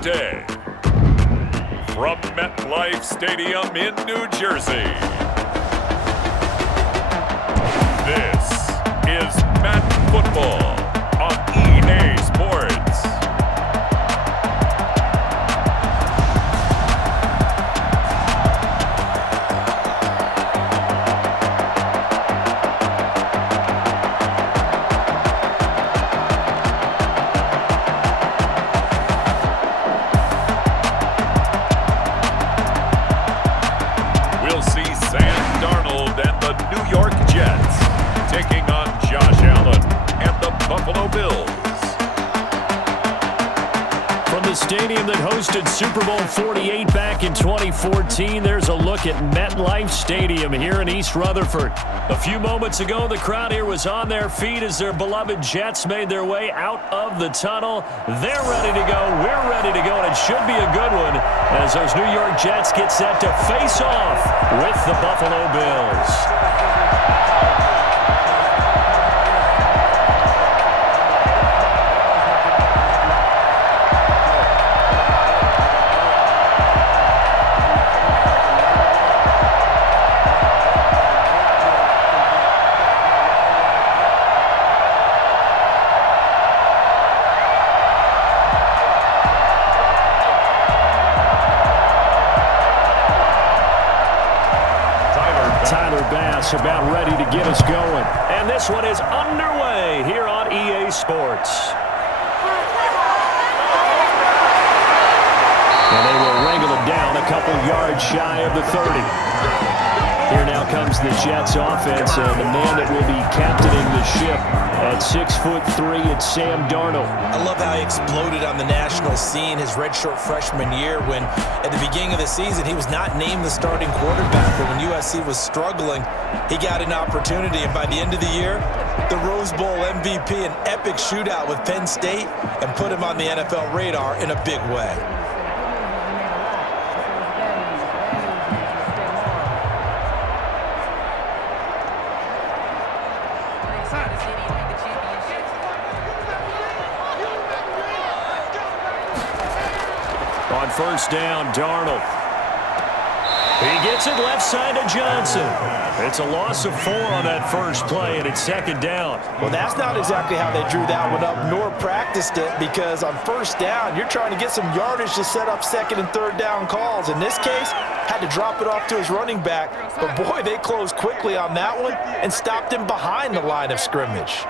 day. From MetLife Stadium in New Jersey, this is Madden Football on EA Sports. Stadium that hosted Super Bowl 48 back in 2014. There's a look at MetLife Stadium here in East Rutherford. A few moments ago, the crowd here was on their feet as their beloved Jets made their way out of the tunnel. They're ready to go. We're ready to go, and it should be a good one as those New York Jets get set to face off with the Buffalo Bills. About ready to get us going. And this one is underway here on EA Sports. And they will wrangle it down a couple yards shy of the 30. Here now comes the Jets offense, and the man that will be captaining the ship at 6'3", it's Sam Darnold. I love how he exploded on the national scene his redshirt freshman year when, at the beginning of the season, he was not named the starting quarterback. But when USC was struggling, he got an opportunity. And by the end of the year, the Rose Bowl MVP, an epic shootout with Penn State, and put him on the NFL radar in a big way. On first down, Darnold. He gets it left side to Johnson. It's a loss of 4 on that first play, and it's second down. Well, that's not exactly how they drew that one up, nor practiced it, because on first down, you're trying to get some yardage to set up second and third down calls. In this case, had to drop it off to his running back. But, boy, they closed quickly on that one and stopped him behind the line of scrimmage.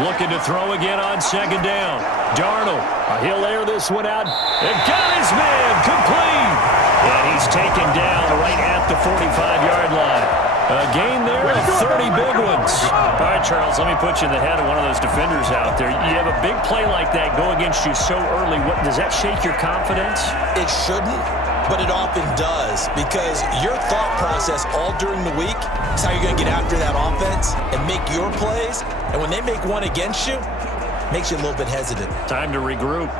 Looking to throw again on second down. Darnold, he'll air this one out. And got his man complete. And he's taken down right at the 45-yard line. A gain there of 30 big ones. All right, Charles, let me put you in the head of one of those defenders out there. You have a big play like that go against you so early. Does that shake your confidence? It shouldn't, but it often does, because your thought process all during the week is how you're going to get after that offense and make your plays. And when they make one against you, makes you a little bit hesitant. Time to regroup.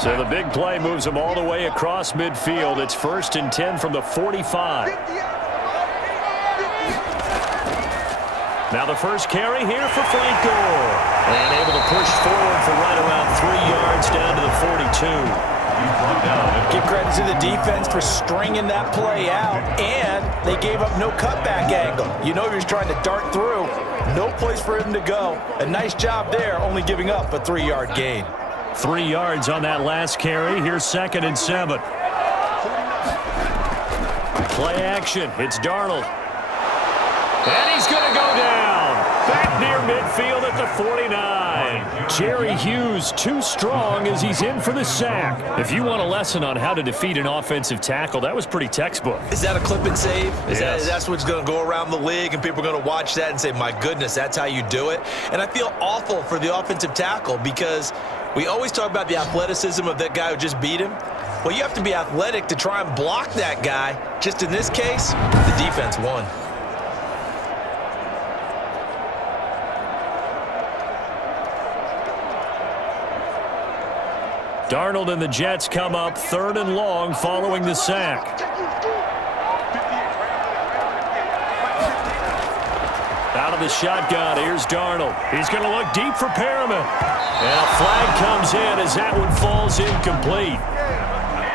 So the big play moves them all the way across midfield. It's 1st and 10 from the 45. Now the first carry here for Frank Gore. And able to push forward for right around 3 yards down to the 42. Give credit to the defense for stringing that play out, and they gave up no cutback angle. You know he was trying to dart through. No place for him to go. A nice job there, only giving up a 3-yard gain. 3 yards on that last carry. Here's 2nd and 7. Play action. It's Darnold. And he's going to go down. Back near midfield at the 49. Jerry Hughes too strong as he's in for the sack. If you want a lesson on how to defeat an offensive tackle, that was pretty textbook. Is that a clip and save? Yes. That's what's going to go around the league, and people are going to watch that and say, my goodness, that's how you do it? And I feel awful for the offensive tackle because we always talk about the athleticism of that guy who just beat him. Well, you have to be athletic to try and block that guy. Just in this case, the defense won. Darnold and the Jets come up 3rd and long following the sack. Out of the shotgun, here's Darnold. He's going to look deep for Perriman. And a flag comes in as that one falls incomplete.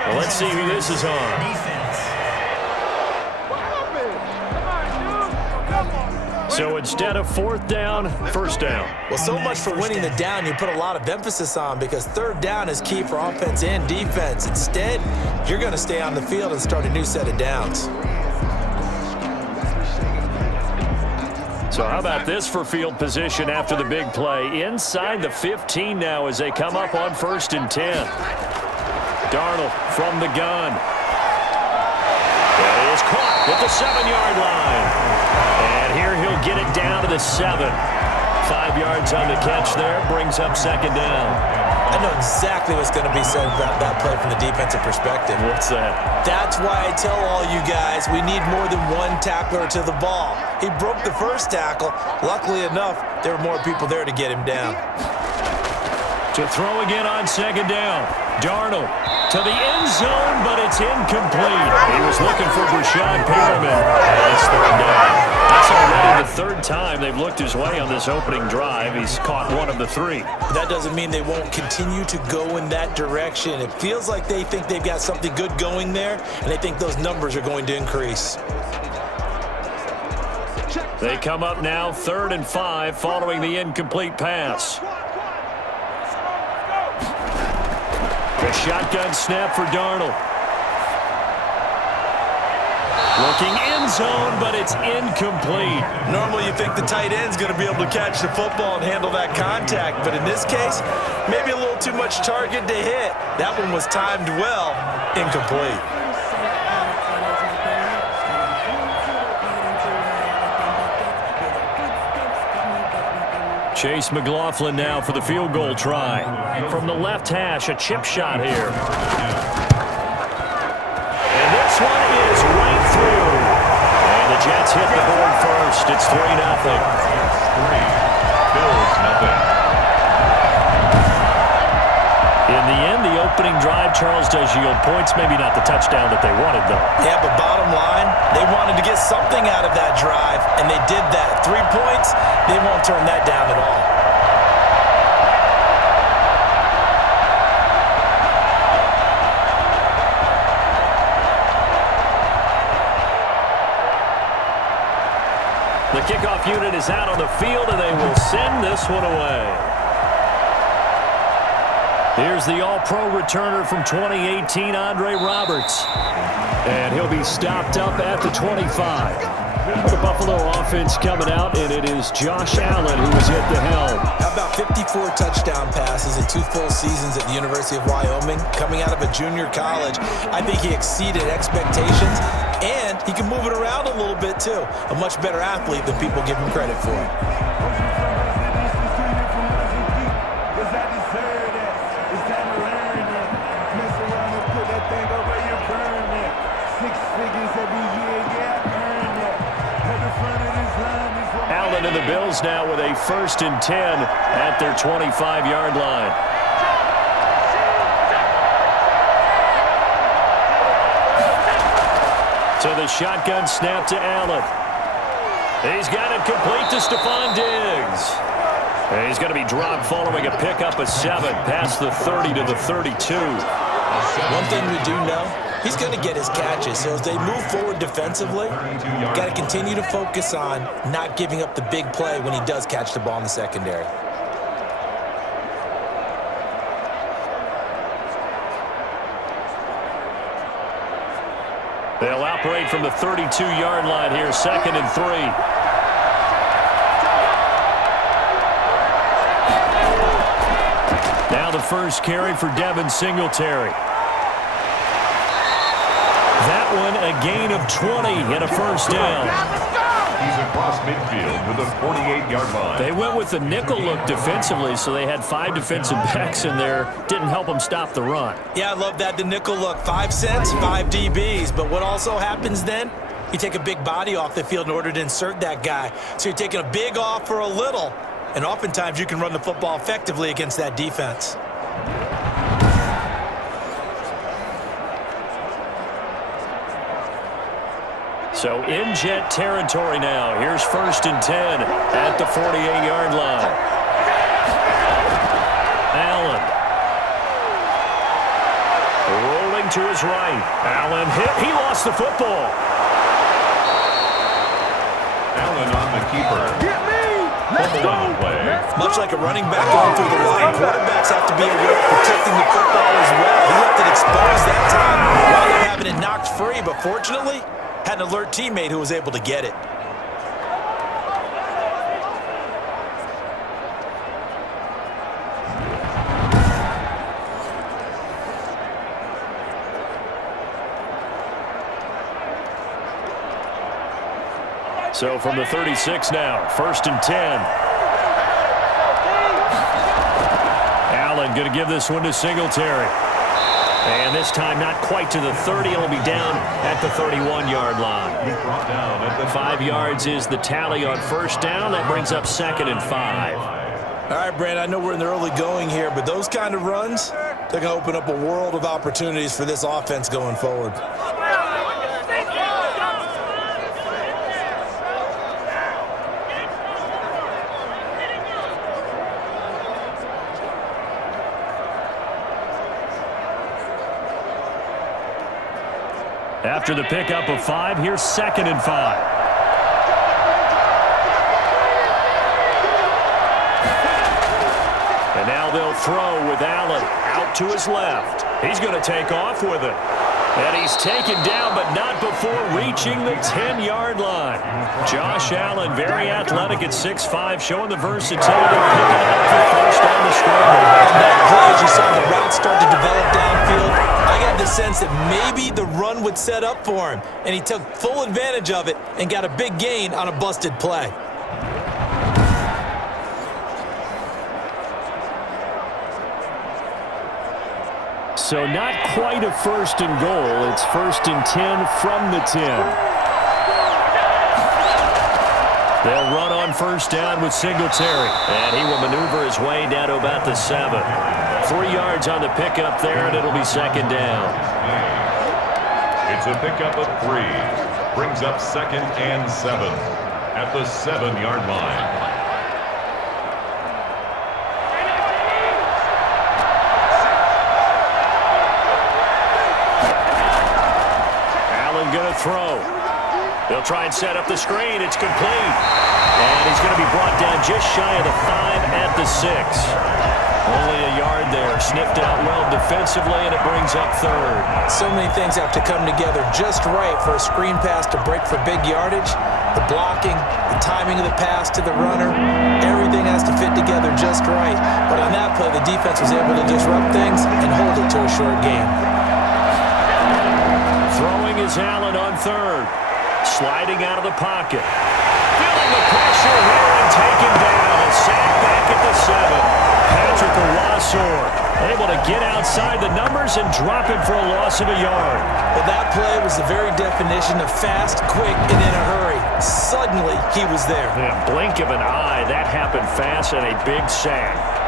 Well, let's see who this is on. So instead of 4th down, 1st down. Well, so much for winning the down you put a lot of emphasis on, because 3rd down is key for offense and defense. Instead, you're going to stay on the field and start a new set of downs. So how about this for field position after the big play? Inside the 15 now as they come up on 1st and 10. Darnold from the gun. It is caught at the 7-yard line. And here he'll get it down to the 7. 5 yards on the catch there, brings up 2nd down. I know exactly what's going to be said about that play from the defensive perspective. What's that? That's why I tell all you guys we need more than one tackler to the ball. He broke the first tackle. Luckily enough, there were more people there to get him down. To throw again on 2nd down. Darnold to the end zone, but it's incomplete. He was looking for Brashad Perriman, and it's 3rd down. That's already the 3rd time they've looked his way on this opening drive. He's caught 1 of the 3. That doesn't mean they won't continue to go in that direction. It feels like they think they've got something good going there, and they think those numbers are going to increase. They come up now 3rd and 5 following the incomplete pass. The shotgun snap for Darnold. Looking end zone, but it's incomplete. Normally you think the tight end's going to be able to catch the football and handle that contact, but in this case, maybe a little too much target to hit. That one was timed well, incomplete. Chase McLaughlin now for the field goal try. From the left hash, a chip shot here. And this one is right through. And the Jets hit the board first. It's 3-0. 3, Bills nothing. In the end, the opening drive, Charles, does yield points. Maybe not the touchdown that they wanted, though. Yeah, but bottom line, they wanted to get something out of that drive, and they did that. 3 points, they won't turn that down at all. The kickoff unit is out on the field, and they will send this one away. Here's the all-pro returner from 2018, Andre Roberts. And he'll be stopped up at the 25. The Buffalo offense coming out, and it is Josh Allen who is at the helm. How about 54 touchdown passes in 2 full seasons at the University of Wyoming? Coming out of a junior college, I think he exceeded expectations, and he can move it around a little bit, too. A much better athlete than people give him credit for. Allen and the Bills now with a 1st and 10 at their 25-yard line. So the shotgun snap to Allen. He's got it complete to Stephon Diggs. And he's going to be dropped following a pickup of 7 past the 30 to the 32. One thing we do know, he's going to get his catches. So as they move forward defensively, got to continue to focus on not giving up the big play when he does catch the ball in the secondary. They'll operate from the 32-yard line here, 2nd and 3. Now the first carry for Devin Singletary. That one a gain of 20 and a 1st down. He's across midfield with a 48-yard line. They went with the nickel look defensively, so they had 5 defensive backs in there. Didn't help them stop the run. Yeah, I love that, the nickel look. 5 cents, 5 DBs. But what also happens then? You take a big body off the field in order to insert that guy. So you're taking a big off for a little. And oftentimes you can run the football effectively against that defense. So in jet territory now. Here's 1st and 10 at the 48-yard line. Allen. Rolling to his right. Allen hit. He lost the football. Allen on the keeper. Get me! Let's go! Much like a running back going through the line, quarterbacks have to be aware of protecting the football as well. He left it exposed that time while they're having it knocked free, but fortunately, had an alert teammate who was able to get it. So from the 36 now, 1st and 10. Allen going to give this one to Singletary. And this time not quite to the 30. It'll be down at the 31-yard line. 5 yards is the tally on 1st down. That brings up 2nd and 5. All right, Brand, I know we're in the early going here, but those kind of runs, they're going to open up a world of opportunities for this offense going forward. After the pickup of 5, here's 2nd and 5. And now they'll throw with Allen out to his left. He's going to take off with it. And he's taken down, but not before reaching the 10-yard line. Josh Allen, very athletic at 6'5", showing the versatility of picking up the first on the scoreboard. That play, as you saw the route start to develop downfield, I got the sense that maybe the run would set up for him, and he took full advantage of it and got a big gain on a busted play. So not quite a 1st and goal. It's 1st and 10 from the 10. They'll run on 1st down with Singletary. And he will maneuver his way down to about the 7. 3 yards on the pickup there, and it'll be 2nd down. It's a pickup of 3. Brings up 2nd and 7 at the 7-yard line. Going to throw. They'll try and set up the screen. It's complete. And he's going to be brought down just shy of the 5 at the 6. Only a yard there. Sniffed out well defensively, and it brings up 3rd. So many things have to come together just right for a screen pass to break for big yardage. The blocking, the timing of the pass to the runner, everything has to fit together just right. But on that play, the defense was able to disrupt things and hold it to a short game. Throwing is Allen on 3rd. Sliding out of the pocket. Feeling the pressure here and taken down. A sack back at the 7. Patrick Owasor able to get outside the numbers and drop him for a loss of a yard. Well, that play was the very definition of fast, quick, and in a hurry. Suddenly, he was there. Yeah, blink of an eye. That happened fast and a big sack.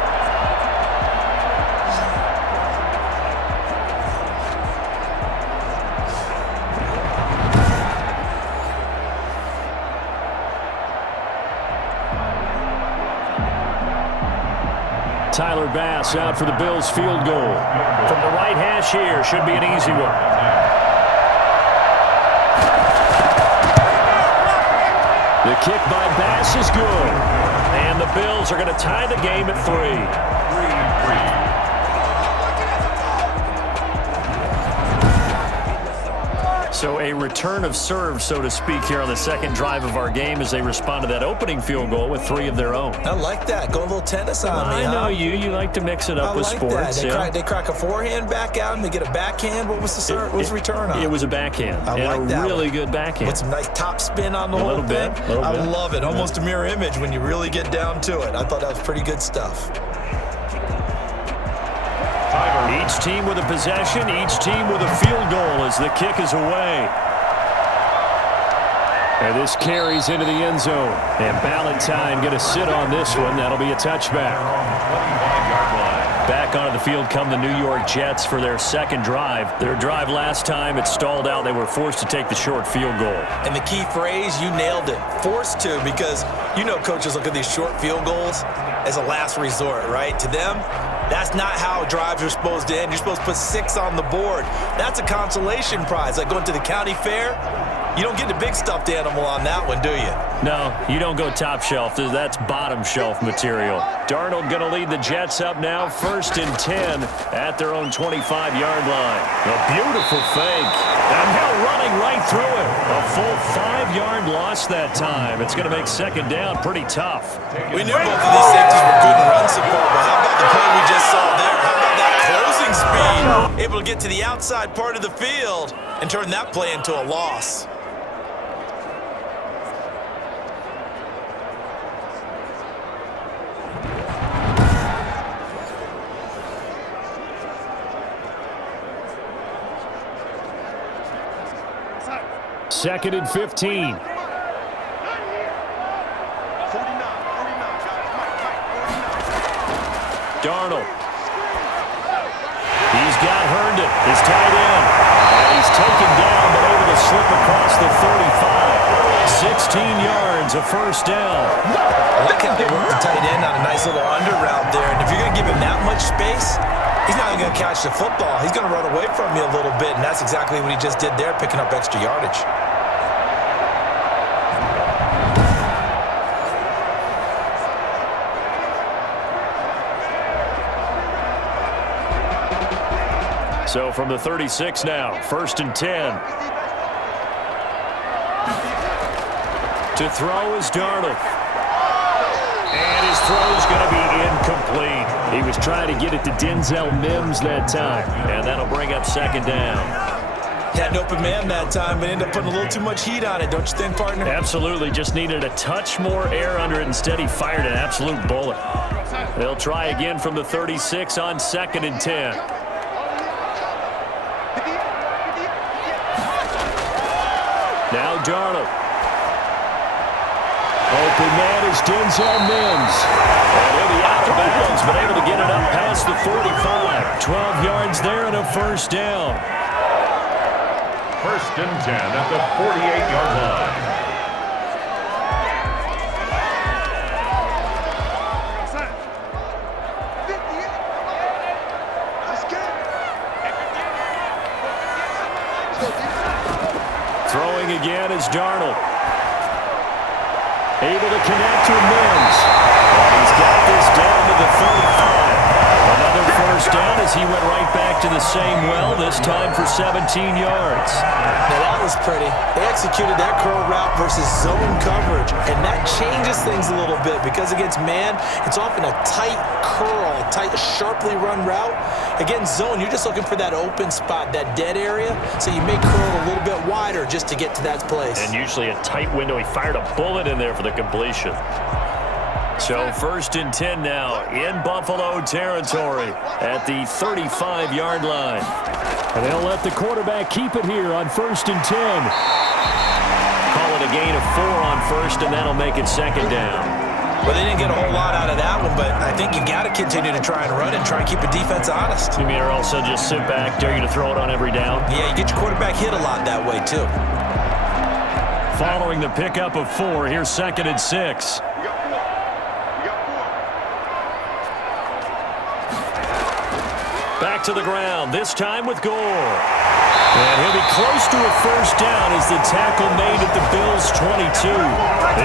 Tyler Bass out for the Bills field goal. From the right hash here, should be an easy one. The kick by Bass is good. And the Bills are going to tie the game at 3. So a return of serve, so to speak, here on the 2nd drive of our game as they respond to that opening field goal with 3 of their own. I like that. Go a little tennis on me, I know you. You like to mix it up with sports. They crack a forehand back out and they get a backhand. What was the serve? What was the return on? It was a backhand. I like and a really good backhand. With some nice top spin on the whole thing. I love it. Almost a mirror image when you really get down to it. I thought that was pretty good stuff. Each team with a possession, each team with a field goal as the kick is away. And this carries into the end zone. And Ballantyne going to sit on this one. That'll be a touchback. Back onto the field come the New York Jets for their second drive. Their drive last time, it stalled out. They were forced to take the short field goal. And the key phrase, you nailed it. Forced to, because you know coaches look at these short field goals as a last resort, right? To them, that's not how drives are supposed to end. You're supposed to put 6 on the board. That's a consolation prize. Like going to the county fair, you don't get the big stuffed animal on that one, do you? No, you don't go top shelf. That's bottom shelf material. Darnold going to lead the Jets up now, 1st and 10 at their own 25-yard line. A beautiful fake. And Hill running right through it. A full 5-yard loss that time. It's going to make second down pretty tough. We knew both of these safeties were good in run support, but how about the play we just saw there? How about that closing speed? Able to get to the outside part of the field and turn that play into a loss. Second and 15. Darnold. He's got Herndon, his tight end. And he's taken down, but able to slip across the 35. 16 yards, a first down. I like how they work the tight end on a nice little under route there. And if you're going to give him that much space, he's not even going to catch the football. He's going to run away from you a little bit, and that's exactly what he just did there, picking up extra yardage. So from the 36 now, 1st and 10. To throw is Darnold. And his throw is going to be incomplete. He was trying to get it to Denzel Mims that time. And that'll bring up second down. Had an open man that time, but ended up putting a little too much heat on it, don't you think, partner? Absolutely. Just needed a touch more air under it. Instead, he fired an absolute bullet. They'll try again from the 36 on 2nd and 10. Now Darnold. Open man is Denzel Mims. And he'll be out of bounds, but able to get it up past the 45. 12 yards there and a first down. 1st and 10 at the 48-yard line. Throwing again is Darnold. Able to connect to Mims. And he's got this down to the 35. Another first down as he went right back to the same well, this time for 17 yards. Now that was pretty. They executed that curl route versus zone coverage, and that changes things a little bit because against man, it's often a tight curl, a tight, sharply run route. Against zone, you're just looking for that open spot, that dead area, so you may curl a little bit wider just to get to that place. And usually a tight window. He fired a bullet in there for the completion. So 1st and 10 now in Buffalo territory at the 35-yard line. And they'll let the quarterback keep it here on 1st and 10. Call it a gain of 4 on 1st, and that'll make it second down. Well, they didn't get a whole lot out of that one, but I think you got to continue to try and run and try and keep the defense honest. You mean or also just sit back, dare you to throw it on every down? Yeah, you get your quarterback hit a lot that way, too. Following the pickup of 4, here's 2nd and 6. Back to the ground, this time with Gore. And he'll be close to a first down as the tackle made at the Bills' 22.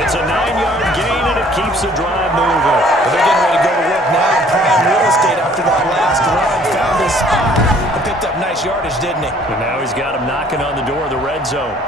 It's a 9-yard gain, and it keeps the drive moving. Well, they're getting ready to go to work now in prime real estate after that last run. Found his spot and picked up nice yardage, didn't he? And now he's got him knocking on the door of the red zone.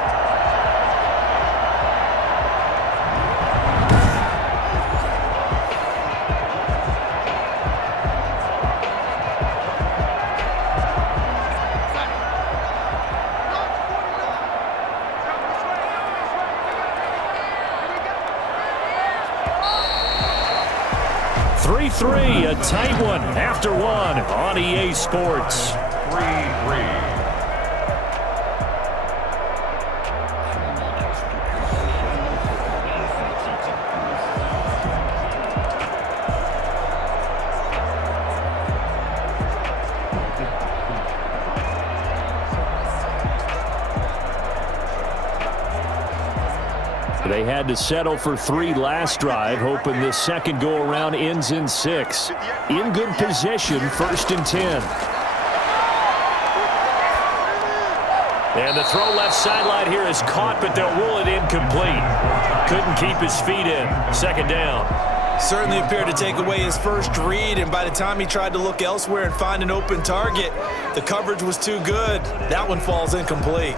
A tight one after one on EA Sports. 3-3. They had to settle for 3 last drive, hoping this second go-around ends in 6. In good position, 1st and 10. And the throw left sideline here is caught, but they'll rule it incomplete. Couldn't keep his feet in. 2nd down. Certainly appeared to take away his first read, and by the time he tried to look elsewhere and find an open target, the coverage was too good. That one falls incomplete.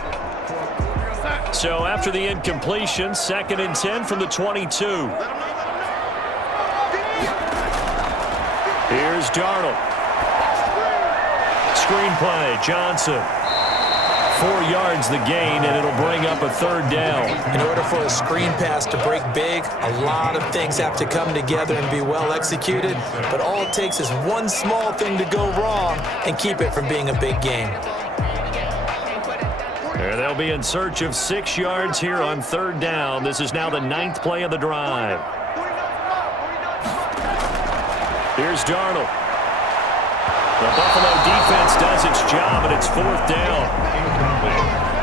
So after the incompletion, 2nd and 10 from the 22. Here's Darnold. Screen play, Johnson. 4 yards the gain, and it'll bring up a 3rd down. In order for a screen pass to break big, a lot of things have to come together and be well executed, but all it takes is one small thing to go wrong and keep it from being a big game. And they'll be in search of 6 yards here on 3rd down. This is now the 9th play of the drive. Here's Darnold. The Buffalo defense does its job, and it's 4th down.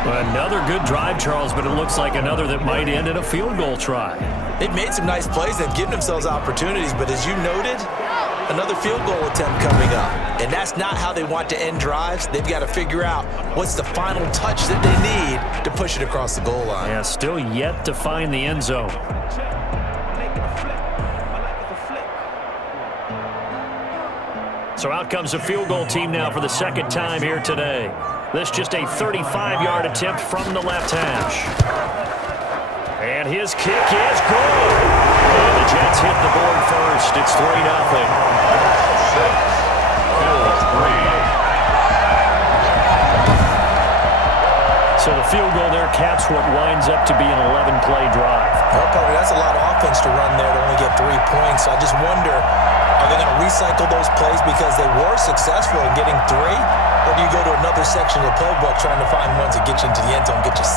Another good drive, Charles, but it looks like another that might end in a field goal try. They've made some nice plays. They've given themselves opportunities, but as you noted, another field goal attempt coming up. And that's not how they want to end drives. They've got to figure out what's the final touch that they need to push it across the goal line. Yeah, still yet to find the end zone. So out comes a field goal team now for the 2nd time here today. This just a 35-yard attempt from the left hash. And his kick is good. And the Jets hit the board first. It's 3-0. 6. So the field goal there caps what winds up to be an 11-play drive. Well, Parker, that's a lot of offense to run there to only get 3 points. So I just wonder, are they going to recycle those plays because they were successful in getting 3? Or do you go to another section of the playbook trying to find ones that get you into the end zone, get you 6?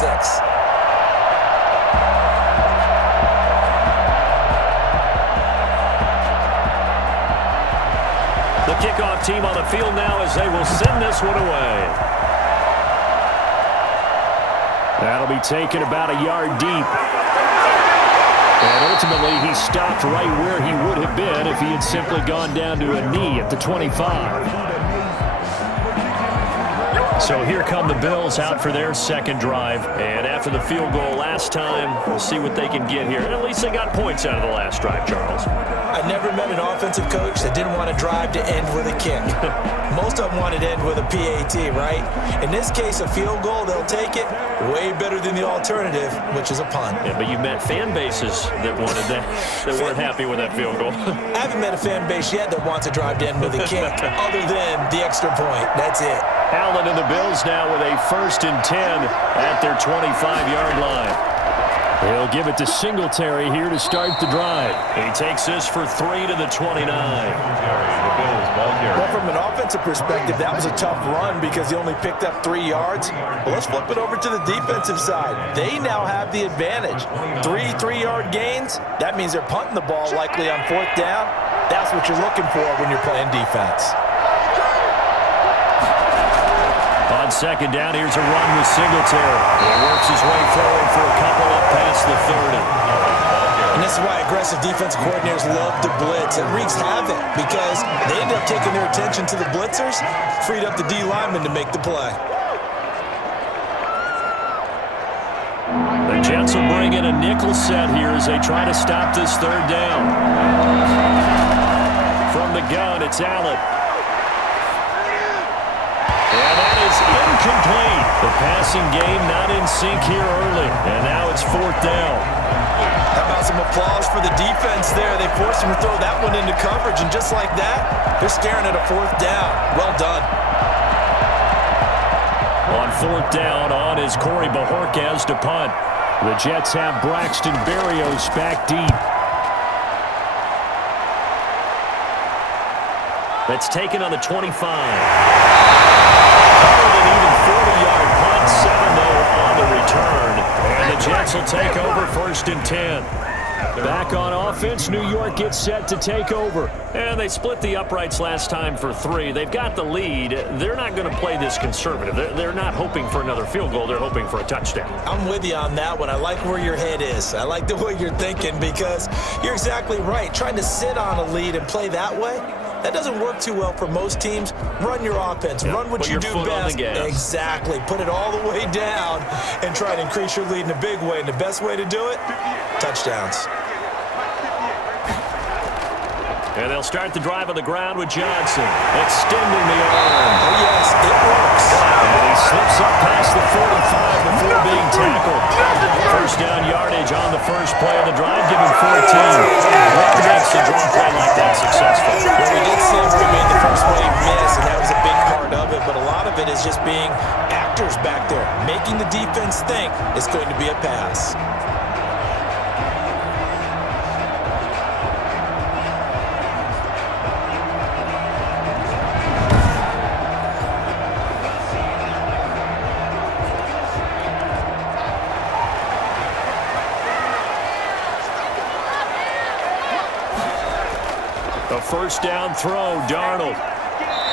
The kickoff team on the field now as they will send this one away. That'll be taken about a yard deep. And ultimately, he stopped right where he would have been if he had simply gone down to a knee at the 25. So here come the Bills out for their 2nd drive. And after the field goal last time, we'll see what they can get here. At least they got points out of the last drive, Charles. I never met an offensive coach that didn't want to drive to end with a kick. Most of them wanted to end with a PAT, right? In this case, a field goal, they'll take it way better than the alternative, which is a punt. Yeah, but you met fan bases that wanted that, that weren't happy with that field goal. I haven't met a fan base yet that wants to drive to end with a kick, other than the extra point. That's it. Allen and the Bills now with a 1st and 10 at their 25-yard line. He'll give it to Singletary here to start the drive. He takes this for 3 to the 29. Well, from an offensive perspective, that was a tough run because he only picked up 3 yards. But let's flip it over to the defensive side. They now have the advantage. 3 3-yard gains, that means they're punting the ball likely on 4th down. That's what you're looking for when you're playing defense. On 2nd down, here's a run with Singletary. He works his way forward for a couple up past the 30. And this is why aggressive defensive coordinators love to blitz. It wreaks havoc because they end up taking their attention to the blitzers, freed up the D lineman to make the play. The Jets will bring in a nickel set here as they try to stop this 3rd down. From the gun, it's Allen. And that is incomplete. The passing game not in sync here early. And now it's 4th down. How about some applause for the defense there? They forced him to throw that one into coverage, and just like that, they're staring at a 4th down. Well done. On 4th down, on is Corey Bajorquez to punt. The Jets have Braxton Berrios back deep. That's taken on the 25. Better than even 40-yard punt, 7 though on the return. And the Jets will take over 1st and 10. Back on offense, New York gets set to take over. And they split the uprights last time for 3. They've got the lead. They're not going to play this conservative. They're not hoping for another field goal. They're hoping for a touchdown. I'm with you on that one. I like where your head is. I like the way you're thinking because you're exactly right. Trying to sit on a lead and play that way, that doesn't work too well for most teams. Run your offense. Run what you do best. Exactly. Put it all the way down and try to increase your lead in a big way. And the best way to do it, touchdowns. And they'll start the drive on the ground with Johnson, extending the arm. Oh, yes, it works. And he slips up past the 45 before being tackled. First down yardage on the first play of the drive, give him 14. What makes a draw play like that successful? Well, we did see we made the first wave miss, and that was a big part of it, but a lot of it is just being actors back there, making the defense think it's going to be a pass. A first down throw, Darnold.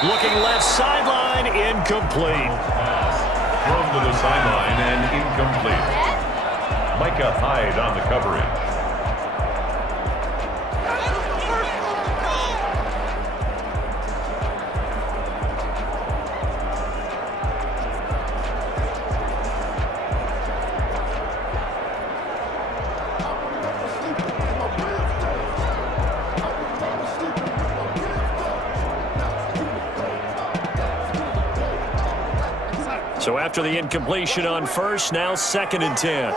Looking left sideline, incomplete. Thrown to the sideline and incomplete. Micah Hyde on the coverage. So after the incompletion on first, now 2nd and 10.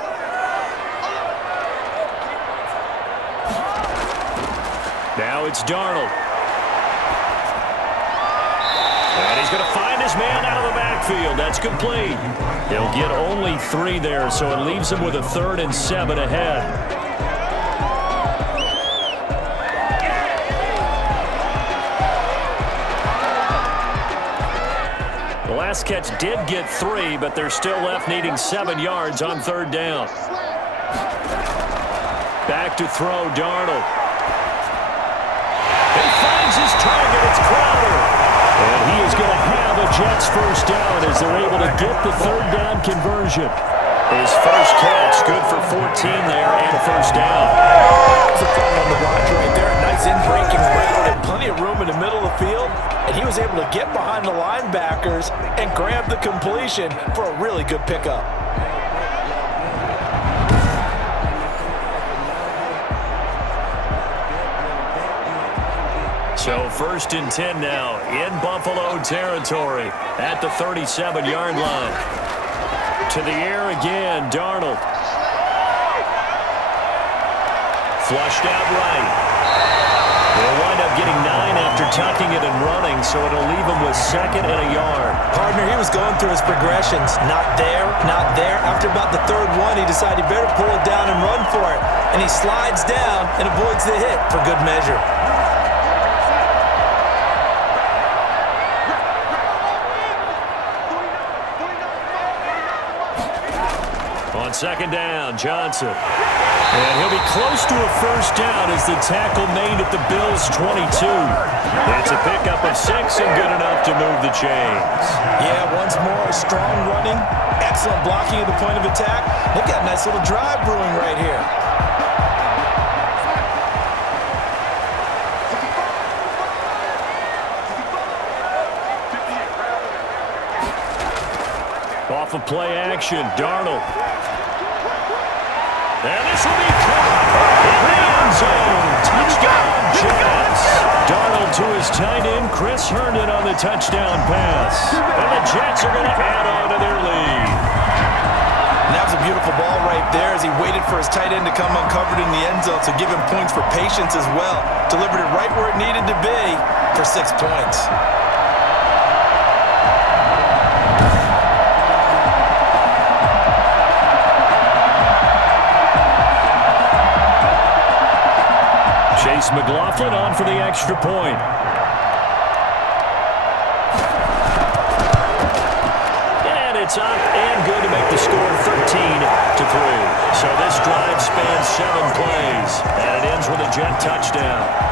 Now it's Darnold. And he's going to find his man out of the backfield. That's complete. He'll get only 3 there, so it leaves him with a 3rd and 7 ahead. Last catch did get 3, but they're still left needing 7 yards on 3rd down. Back to throw, Darnold. He finds his target. It's Crowder. And he is going to have a Jets first down as they're able to get the 3rd down conversion. His first catch, good for 14 there and first down. That's a fun one to watch right there. Nice in-breaking route and plenty of room in the middle of the field. And he was able to get behind the linebackers and grab the completion for a really good pickup. So 1st and 10 now in Buffalo territory at the 37-yard line. To the air again, Darnold. Flushed out right. They'll wind up getting 9 after tucking it and running, so it'll leave him with 2nd and a yard. Partner, he was going through his progressions. Not there, not there. After about the 3rd one, he decided he better pull it down and run for it. And he slides down and avoids the hit for good measure. On 2nd down, Johnson. And he'll be close to a first down as the tackle made at the Bills' 22. It's a pickup of 6 and good enough to move the chains. Yeah, once more, strong running, excellent blocking at the point of attack. They've got a nice little drive brewing right here. Off of play action, Darnold. And this will be caught in the end zone. Touchdown, Jets. Darnold to his tight end, Chris Herndon on the touchdown pass. And the Jets are going to add on to their lead. And that was a beautiful ball right there as he waited for his tight end to come uncovered in the end zone, so give him points for patience as well. Delivered it right where it needed to be for 6 points. Chase McLaughlin on for the extra point. And it's up and good to make the score 13-3. So this drive spans 7 plays, and it ends with a Jet touchdown.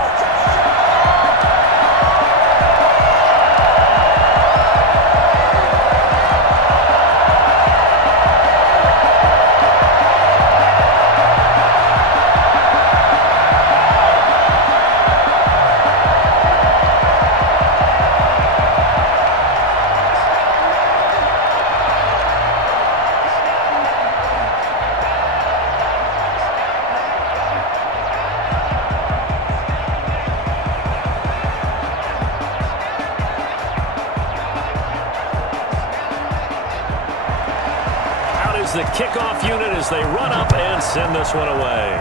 The kickoff unit as they run up and send this one away.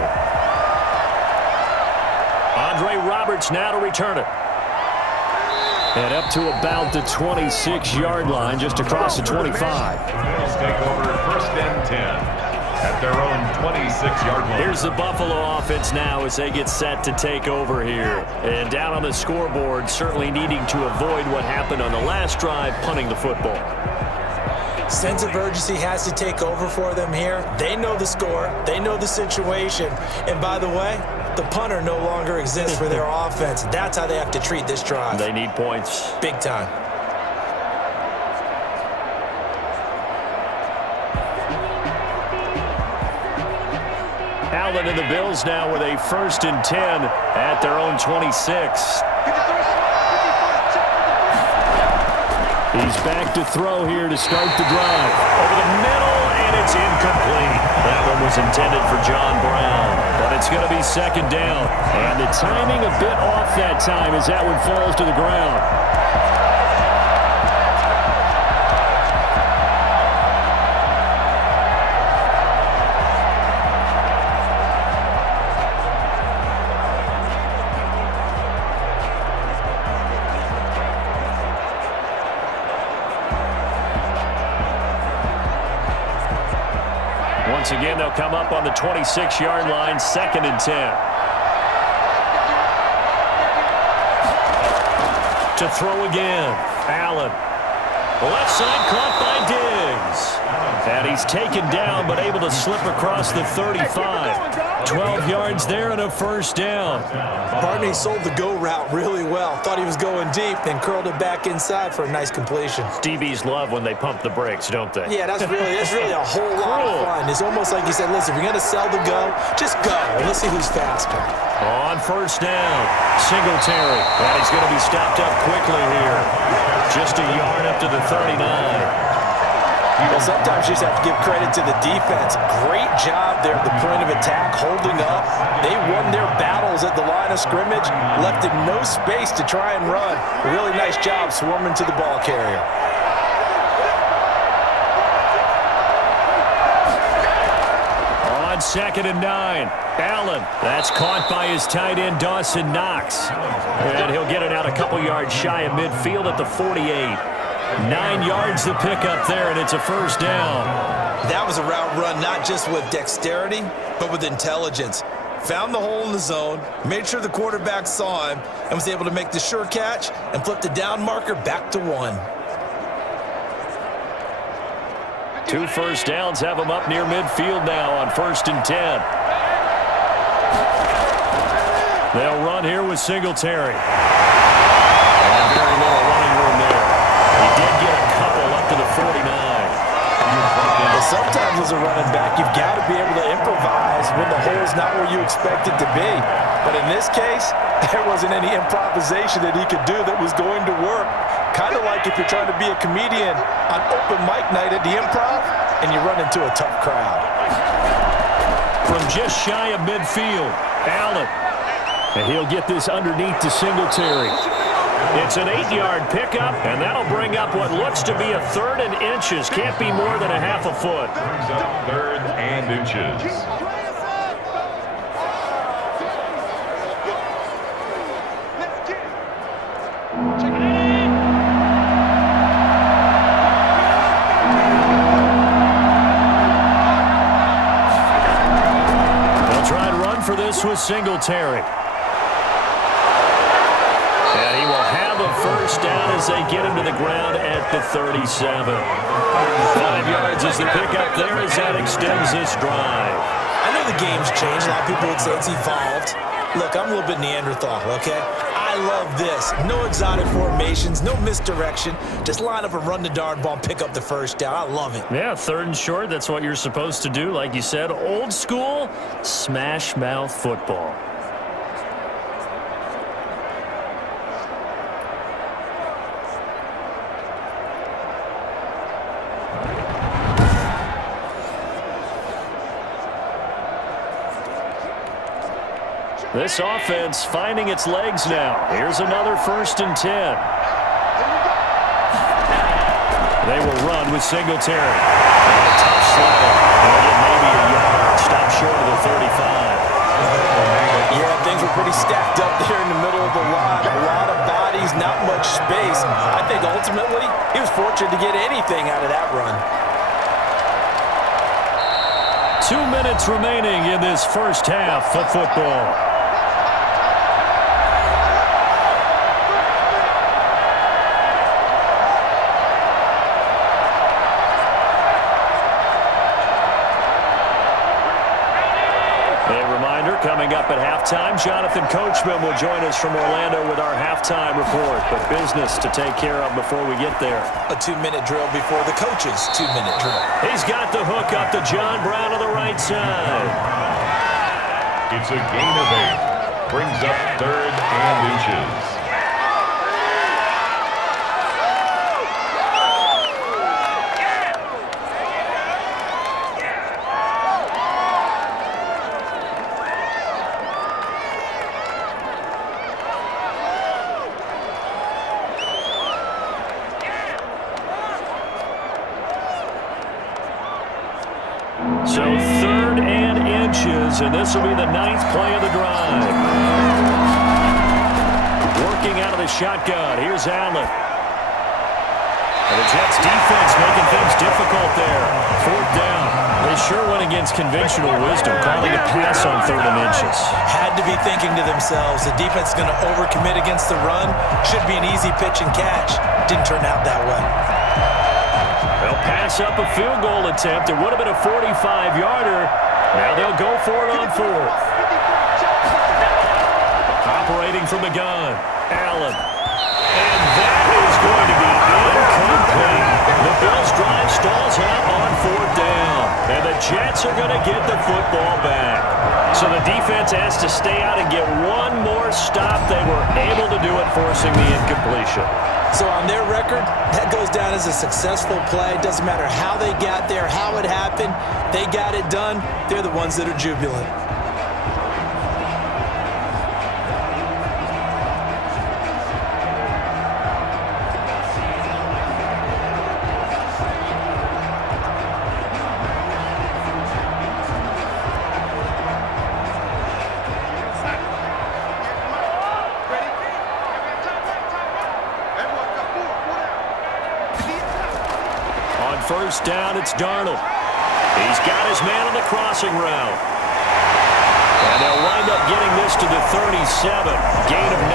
Andre Roberts now to return it. And up to about the 26-yard line, just across the 25. Bills take over 1st and 10 at their own 26-yard line. Here's the Buffalo offense now as they get set to take over here. And down on the scoreboard, certainly needing to avoid what happened on the last drive, punting the football. Sense of urgency has to take over for them here. They know the score. They know the situation. And by the way, the punter no longer exists for their offense. That's how they have to treat this drive. They need points. Big time. Allen and the Bills now with a 1st and 10 at their own 26. He's back to throw here to start the drive. Over the middle, and it's incomplete. That one was intended for John Brown, but it's going to be 2nd down. And the timing a bit off that time as that one falls to the ground. Once again, they'll come up on the 26-yard line, 2nd and 10. To throw again, Allen. Left side caught by Diggs. And he's taken down, but able to slip across the 35. 12 yards there and a 1st down. Barney sold the go route really well. Thought he was going deep, then curled it back inside for a nice completion. DBs love when they pump the brakes, don't they? Yeah, that's really a whole lot of fun. It's almost like you said, listen, if you're going to sell the go, just go. And let's see who's faster. On 1st down, Singletary. And he's going to be stopped up quickly here. Just a yard up to the 39. Well, sometimes you just have to give credit to the defense. Great job there at the point of attack, holding up. They won their battles at the line of scrimmage, left in no space to try and run. A really nice job swarming to the ball carrier. On 2nd and 9, Allen. That's caught by his tight end, Dawson Knox. And he'll get it out a couple yards shy of midfield at the 48. 9 yards to pick up there, and it's a 1st down. That was a route run not just with dexterity, but with intelligence. Found the hole in the zone, made sure the quarterback saw him, and was able to make the sure catch and flip the down marker back to 1. 2 1st downs have him up near midfield now on 1st and 10. They'll run here with Singletary. And very little running room there. He did get a couple up to the 49. Well, sometimes as a running back, you've got to be able to improvise when the hole's not where you expect it to be. But in this case, there wasn't any improvisation that he could do that was going to work. Kind of like if you're trying to be a comedian on open mic night at the Improv and you run into a tough crowd. From just shy of midfield, Allen. And he'll get this underneath to Singletary. It's an 8-yard pickup, and that'll bring up what looks to be a 3rd and inches. Can't be more than a half a foot. Brings up 3rd and inches. They'll try to run for this with Singletary. And he will have a 1st down as they get him to the ground at the 37. 5 yards is the pickup there as that extends this drive. And know the game's changed. A lot of people would say it's evolved. Look, I'm a little bit Neanderthal, okay? I love this. No exotic formations, no misdirection. Just line up and run the darn ball and pick up the first down. I love it. Yeah, 3rd and short, that's what you're supposed to do. Like you said, old school, smash mouth football. This offense finding its legs now. Here's another 1st and 10. They will run with Singletary. And a tough slip. And again, maybe a yard. Stop short of the 35. Yeah, things were pretty stacked up there in the middle of the line. A lot of bodies, not much space. I think ultimately he was fortunate to get anything out of that run. 2 minutes remaining in this first half of football. Coming up at halftime, Jonathan Coachman will join us from Orlando with our halftime report. But business to take care of before we get there. A 2-minute drill before the coach's 2-minute drill. He's got the hook up to John Brown on the right side. It's a gain of 8. Brings up 3rd and inches. So 3rd and inches, and this will be the 9th play of the drive. Working out of the shotgun. Here's Allen. And the Jets defense making things difficult there. 4th down. They sure went against conventional wisdom, calling a pass on 3rd and inches. Had to be thinking to themselves, the defense is going to overcommit against the run. Should be an easy pitch and catch. Didn't turn out that way. They'll pass up a field goal attempt. It would have been a 45-yarder. Now they'll go for it on 4th. Operating from the gun, Allen. And that is going to be incomplete. The Bills' drive stalls out on 4th down. And the Jets are going to get the football back. So the defense has to stay out and get one more stop. They were able to do it, forcing the incompletion. So on their record, that goes down as a successful play. Doesn't matter how they got there, how it happened. They got it done. They're the ones that are jubilant. First down, it's Darnold. He's got his man on the crossing route. And they'll wind up getting this to the 37. Gain of 9.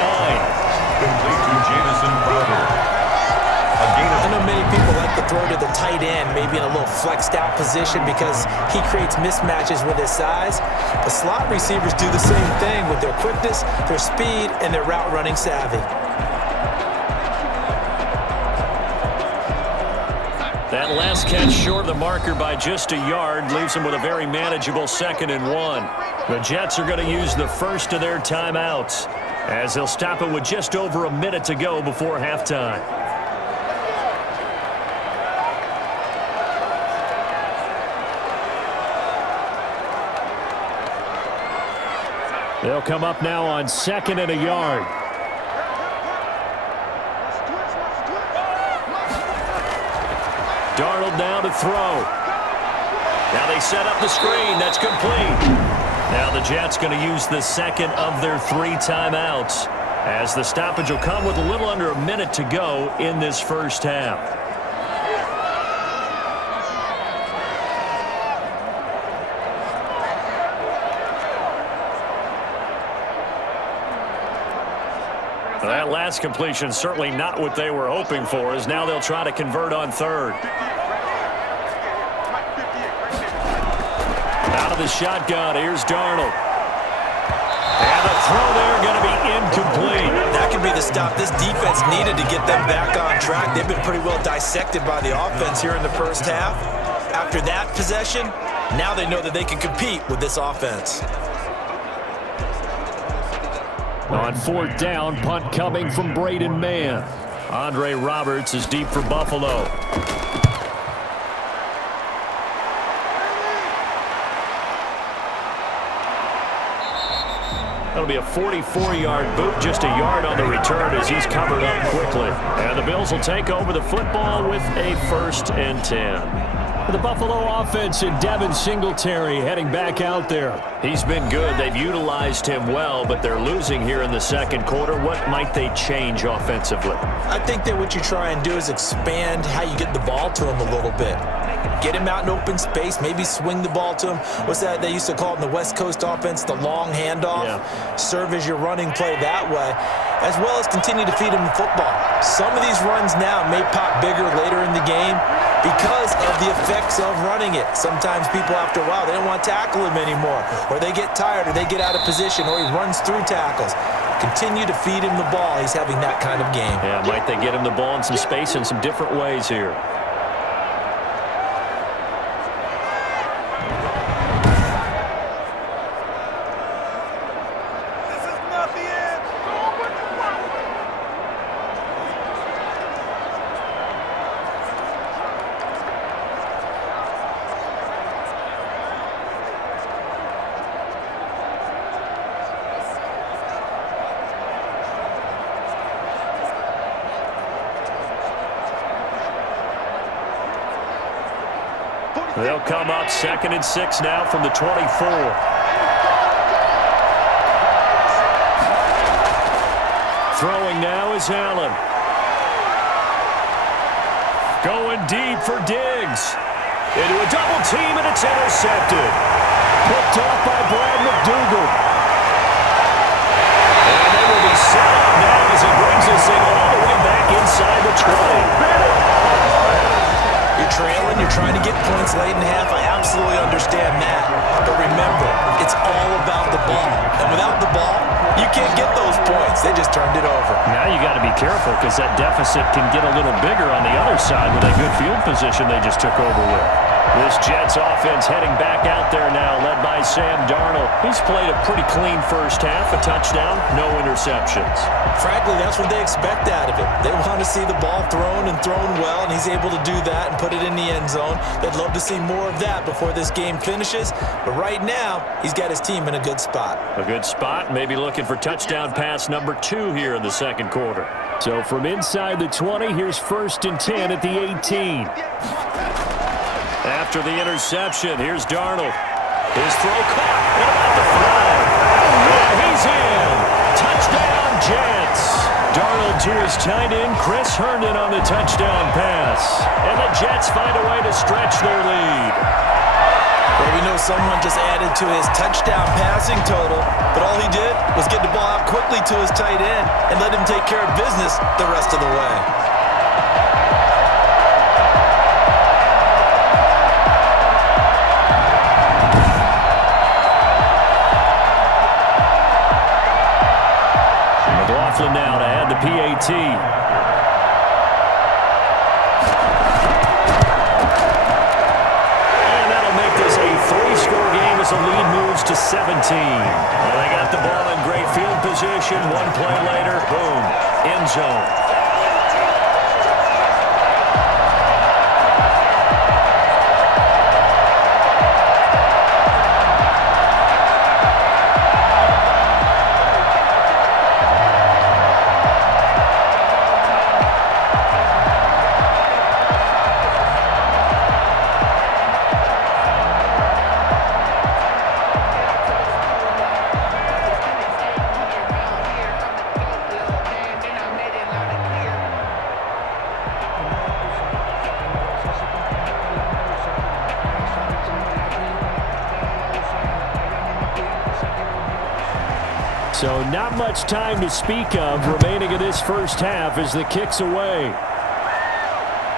Complete to Jamison Crowder. I know many people like to throw to the tight end, maybe in a little flexed out position because he creates mismatches with his size. But slot receivers do the same thing with their quickness, their speed, and their route running savvy. That last catch short of the marker by just a yard leaves them with a very manageable 2nd and 1. The Jets are going to use the first of their timeouts as they'll stop it with just over a minute to go before halftime. They'll come up now on 2nd and a yard. Darnold now to throw. Now they set up the screen. That's complete. Now the Jets going to use the 2nd of their 3 timeouts as the stoppage will come with a little under a minute to go in this first half. That last completion certainly not what they were hoping for, as now they'll try to convert on 3rd. Out of the shotgun, here's Darnold. And the throw there going to be incomplete. That could be the stop this defense needed to get them back on track. They've been pretty well dissected by the offense here in the first half. After that possession, now they know that they can compete with this offense. On fourth down, punt coming from Braden Mann. Andre Roberts is deep for Buffalo. That'll be a 44-yard boot, just a yard on the return as he's covered up quickly. And the Bills will take over the football with a 1st and 10. The Buffalo offense and Devin Singletary heading back out there. He's been good. They've utilized him well, but they're losing here in the second quarter. What might they change offensively? I think that what you try and do is expand how you get the ball to him a little bit. Get him out in open space, maybe swing the ball to him. What's that they used to call it in the West Coast offense, the long handoff? Yeah. Serve as your running play that way, as well as continue to feed him the football. Some of these runs now may pop bigger later in the game because of the effects of running it. Sometimes people, after a while, they don't want to tackle him anymore, or they get tired, or they get out of position, or he runs through tackles. Continue to feed him the ball. He's having that kind of game. Yeah, might they get him the ball in some space in some different ways here. They'll come up 2nd and 6 now from the 24. Throwing now is Allen. Going deep for Diggs. Into a double team, and it's intercepted. Picked off by Brad McDougal. And they will be set up now as he brings this thing all the way back inside the 20. You're trailing, you're trying to get points late in the half. I absolutely understand that. But remember, it's all about the ball. And without the ball, you can't get those points. They just turned it over. Now you got to be careful because that deficit can get a little bigger on the other side with that good field position they just took over with. This Jets offense heading back out there now, led by Sam Darnold. He's played a pretty clean first half, a touchdown, no interceptions. Frankly, that's what they expect out of him. They want to see the ball thrown and thrown well, and he's able to do that and put it in the end zone. They'd love to see more of that before this game finishes, but right now, he's got his team in a good spot. A good spot, maybe looking for touchdown pass number 2 here in the second quarter. So from inside the 20, here's 1st and 10 at the 18. After the interception, here's Darnold. His throw caught at about the 5. And he's in. Touchdown, Jets. Darnold to his tight end, Chris Herndon on the touchdown pass. And the Jets find a way to stretch their lead. Well, we know someone just added to his touchdown passing total, but all he did was get the ball out quickly to his tight end and let him take care of business the rest of the way. Now to add the PAT. And that'll make this a 3-score game as the lead moves to 17. Well, they got the ball in great field position. One play later, boom, end zone. So not much time to speak of remaining in this first half as the kick's away.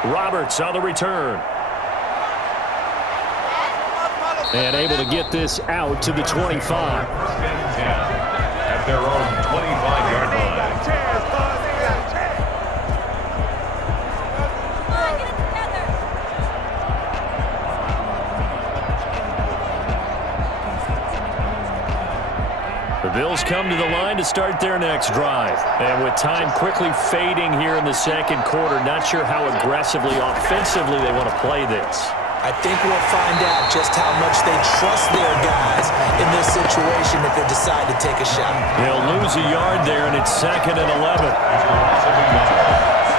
Roberts on the return. And able to get this out to the 25. At their own 25-yard line. The Bills come to the line to start their next drive. And with time quickly fading here in the second quarter, not sure how aggressively, offensively they want to play this. I think we'll find out just how much they trust their guys in this situation if they decide to take a shot. They'll lose a yard there, and it's 2nd and 11.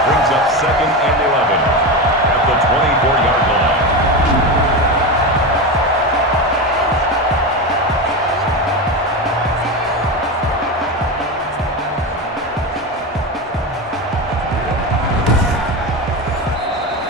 Brings up 2nd and 11 at the 24-yard line.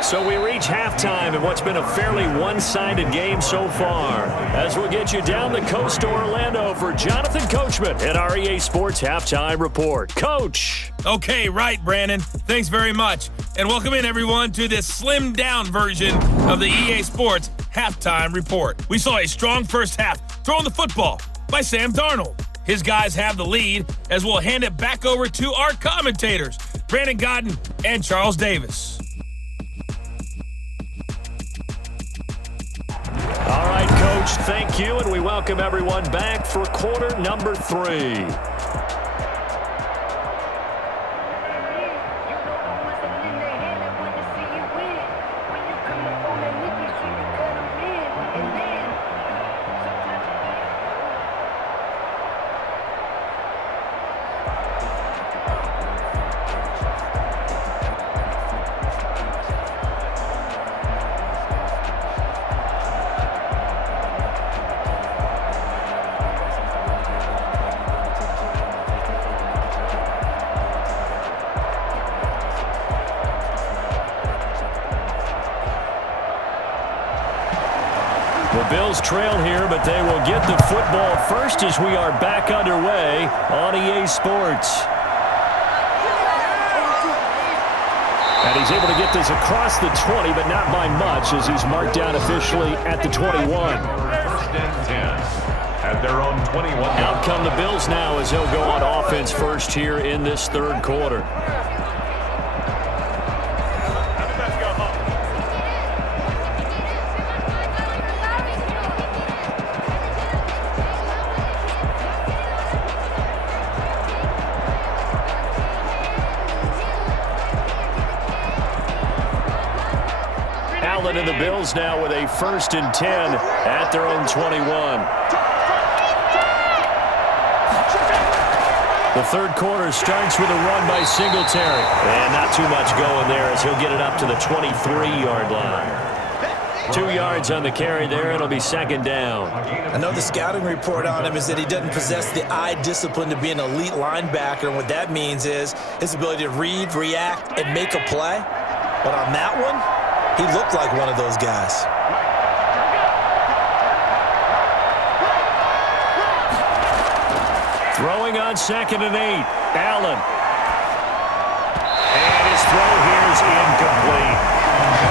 So we reach halftime in what's been a fairly one-sided game so far. As we'll get you down the coast to Orlando for Jonathan Coachman at our EA Sports Halftime Report. Coach. Okay, right, Brandon. Thanks very much. And welcome in, everyone, to this slimmed-down version of the EA Sports Halftime Report. We saw a strong first half throwing the football by Sam Darnold. His guys have the lead as we'll hand it back over to our commentators, Brandon Godden and Charles Davis. All right, Coach, thank you, and we welcome everyone back for quarter number 3. The Bills trail here, but they will get the football first as we are back underway on EA Sports. And he's able to get this across the 20, but not by much as he's marked down officially at the 21. 1st and 10 at their own 21. Out come the Bills now as they'll go on offense first here in this third quarter. And the Bills now with a 1st and 10 at their own 21. The third quarter starts with a run by Singletary. And not too much going there as he'll get it up to the 23-yard line. 2 yards on the carry there. It'll be 2nd down. I know the scouting report on him is that he doesn't possess the eye discipline to be an elite linebacker. And what that means is his ability to read, react, and make a play. But on that one, he looked like one of those guys. Throwing on 2nd and 8. Allen. And his throw here is incomplete.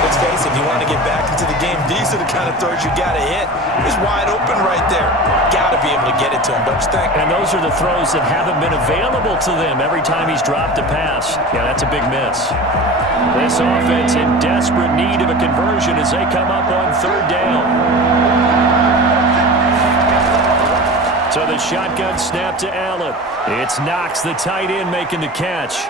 Let's face it, if you want to get back into the game, these are the kind of throws you got to hit. He's wide open right there. Got to be able to get it to him, don't you think? And those are the throws that haven't been available to them every time he's dropped a pass. Yeah, that's a big miss. This offense in desperate need of a conversion as they come up on 3rd down. So the shotgun snap to Allen. It's Knox, the tight end, making the catch.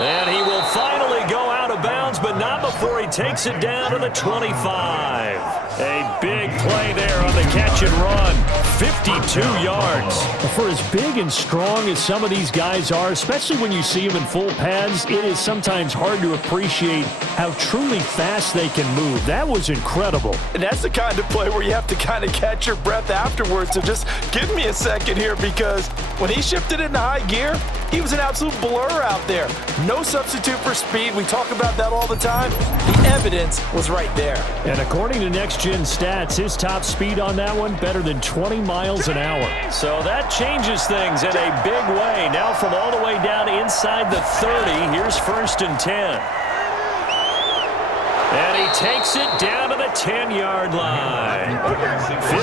And he will finally go out of bounds, but not before he takes it down to the 25. A big play there on the catch and run. 52 yards. For as big and strong as some of these guys are, especially when you see them in full pads, it is sometimes hard to appreciate how truly fast they can move. That was incredible. And that's the kind of play where you have to kind of catch your breath afterwards. So just give me a second here, because when he shifted into high gear, he was an absolute blur out there. No substitute for speed. We talk about that all the time. The evidence was right there. And according to Next Gen Stats, his top speed on that one, better than 20 miles an hour. So that changes things in a big way. Now from all the way down inside the 30, here's 1st and 10. And he takes it down to the 10-yard line.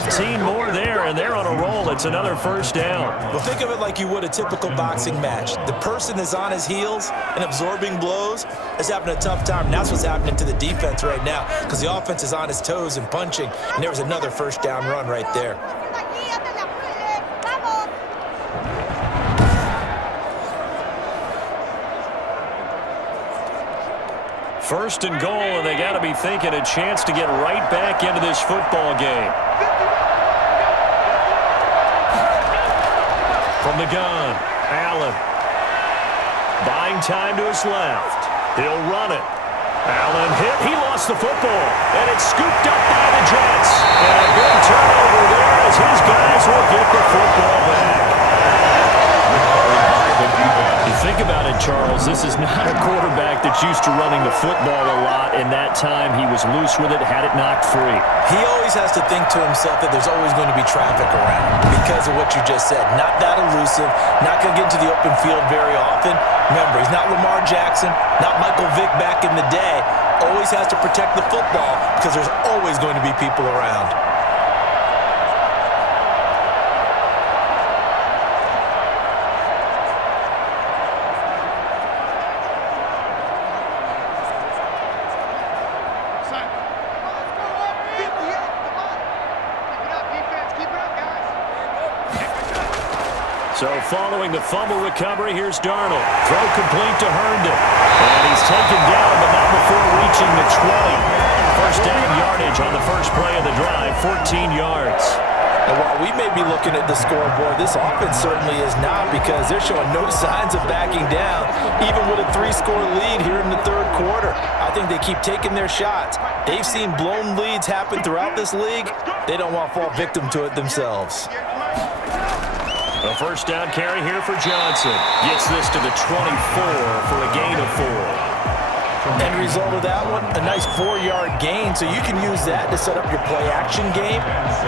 15 more there, and they're on a roll. It's another first down. Well, think of it like you would a typical boxing match. The person is on his heels and absorbing blows is having a tough time. And that's what's happening to the defense right now because the offense is on his toes and punching. And there was another first down run right there. First and goal, and they got to be thinking a chance to get right back into this football game. From the gun, Allen. Buying time to his left. He'll run it. Allen hit. He lost the football, and it's scooped up by the Jets. And a big turnover there as his guys will get the football back. You think about it, Charles, this is not a quarterback that's used to running the football a lot, and that time he was loose with it, had it knocked free. He always has to think to himself that there's always going to be traffic around because of what you just said. Not that elusive, not going to get into the open field very often. Remember, he's not Lamar Jackson, not Michael Vick back in the day. Always has to protect the football because there's always going to be people around. So following the fumble recovery, here's Darnold. Throw complete to Herndon. And he's taken down, but not before reaching the 20. First down yardage on the first play of the drive, 14 yards. And while we may be looking at the scoreboard, this offense certainly is not because they're showing no signs of backing down, even with a 3-score lead here in the third quarter. I think they keep taking their shots. They've seen blown leads happen throughout this league. They don't want to fall victim to it themselves. A first down carry here for Johnson. Gets this to the 24 for a gain of 4. End result of that one, a nice 4-yard gain, so you can use that to set up your play-action game,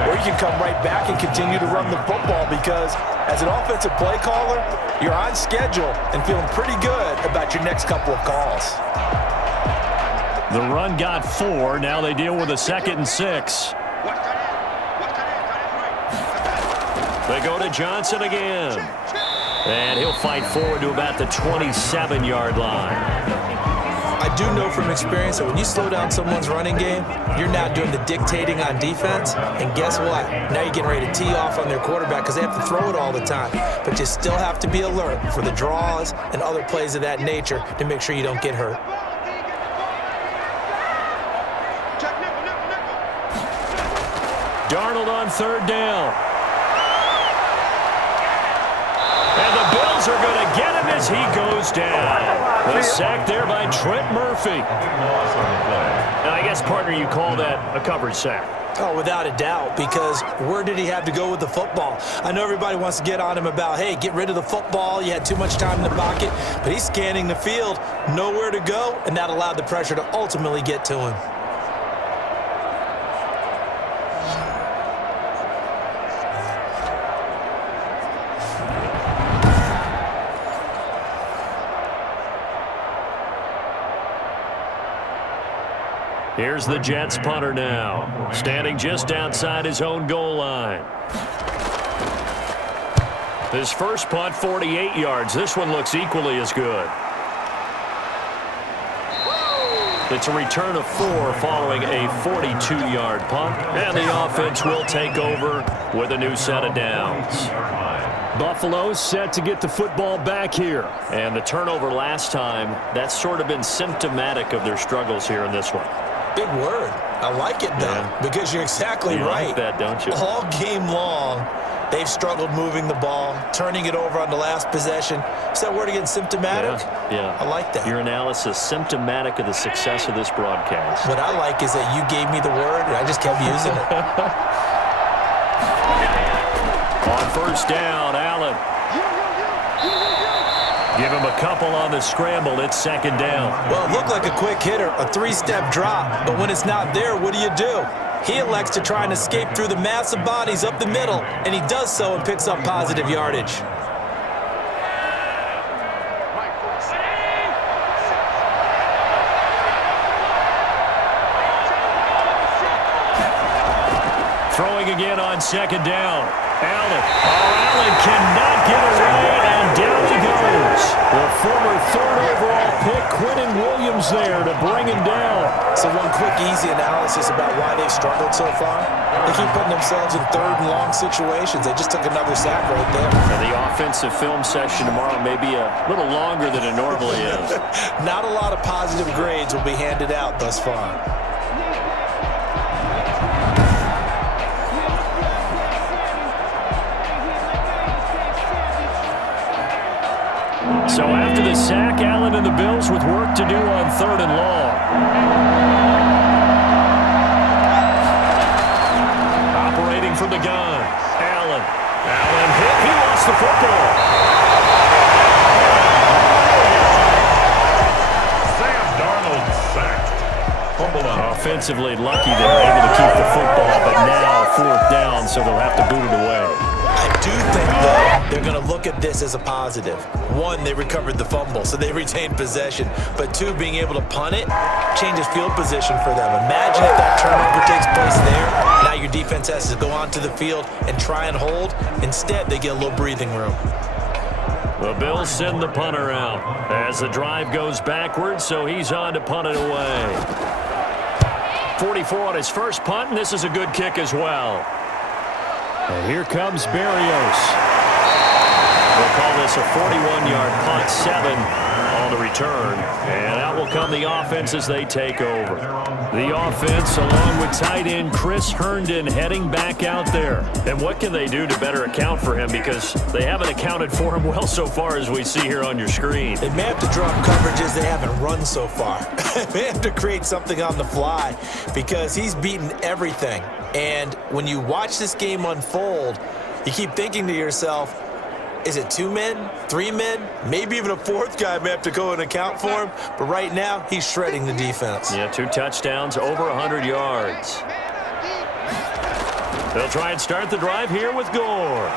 or you can come right back and continue to run the football because as an offensive play caller, you're on schedule and feeling pretty good about your next couple of calls. The run got 4. Now they deal with a 2nd and 6. They go to Johnson again. And he'll fight forward to about the 27-yard line. I do know from experience that when you slow down someone's running game, you're now doing the dictating on defense. And guess what? Now you're getting ready to tee off on their quarterback because they have to throw it all the time. But you still have to be alert for the draws and other plays of that nature to make sure you don't get hurt. Darnold on third down. And the Bills are going to get him as he goes down. The sack there by Trent Murphy. And I guess, partner, you call that a coverage sack. Oh, without a doubt, because where did he have to go with the football? I know everybody wants to get on him about, hey, get rid of the football. You had too much time in the pocket. But he's scanning the field, nowhere to go, and that allowed the pressure to ultimately get to him. Here's the Jets punter now, standing just outside his own goal line. His first punt, 48 yards. This one looks equally as good. It's a return of 4 following a 42-yard punt, and the offense will take over with a new set of downs. Buffalo's set to get the football back here. And the turnover last time, that's sort of been symptomatic of their struggles here in this one. Big word. I like it, though, because you're exactly right. Like that, don't you? All game long, they've struggled moving the ball, turning it over on the last possession. Is that word again, symptomatic? Yeah. I like that. Your analysis, symptomatic of the success of this broadcast. What I like is that you gave me the word, and I just kept using it. On first down, Allen. Give him a couple on the scramble. It's second down. Well, it looked like a quick hitter, a 3-step drop. But when it's not there, what do? He elects to try and escape through the massive bodies up the middle, and he does so and picks up positive yardage. Throwing again on second down. Allen. Allen cannot get away, and down he goes. The former third overall pick, Quentin Williams, there to bring him down. So one quick, easy analysis about why they've struggled so far. They keep putting themselves in third and long situations. They just took another sack right there. And the offensive film session tomorrow may be a little longer than it normally is. Not a lot of positive grades will be handed out thus far. So after the sack, Allen and the Bills with work to do on third and long. Operating from the gun. Allen. Allen hit. He lost the football. Sam Darnold sacked. Fumble on. Offensively lucky they were able to keep the football, but now fourth down, so they'll have to boot it away. I do think, though, they're going to look at this as a positive. One, they recovered the fumble, so they retained possession. But two, being able to punt it changes field position for them. Imagine if that turnover takes place there. Now your defense has to go onto the field and try and hold. Instead, they get a little breathing room. The Bills send the punter out as the drive goes backwards, so he's on to punt it away. 44 on his first punt, and this is a good kick as well. And here comes Berrios. We'll call this a 41-yard punt, 7 on the return. And out will come the offense as they take over. The offense, along with tight end Chris Herndon, heading back out there. And what can they do to better account for him? Because they haven't accounted for him well so far, as we see here on your screen. They may have to drop coverages they haven't run so far. They have to create something on the fly because he's beaten everything. And when you watch this game unfold, you keep thinking to yourself, is it 2 men, 3 men? Maybe even a fourth guy may have to go and account for him. But right now, he's shredding the defense. Yeah, 2 touchdowns, over 100 yards. They'll try and start the drive here with Gore.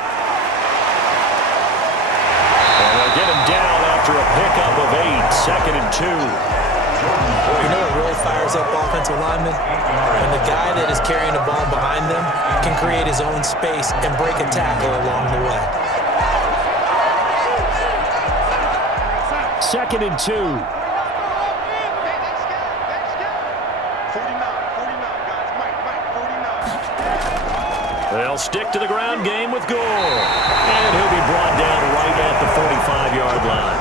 And they'll get him down after a pickup of 8, 2nd and 2. You know what really fires up offensive linemen? When the guy that is carrying the ball behind them can create his own space and break a tackle along the way. 2nd and 2. They'll stick to the ground game with Gore. And he'll be brought down right at the 45-yard line.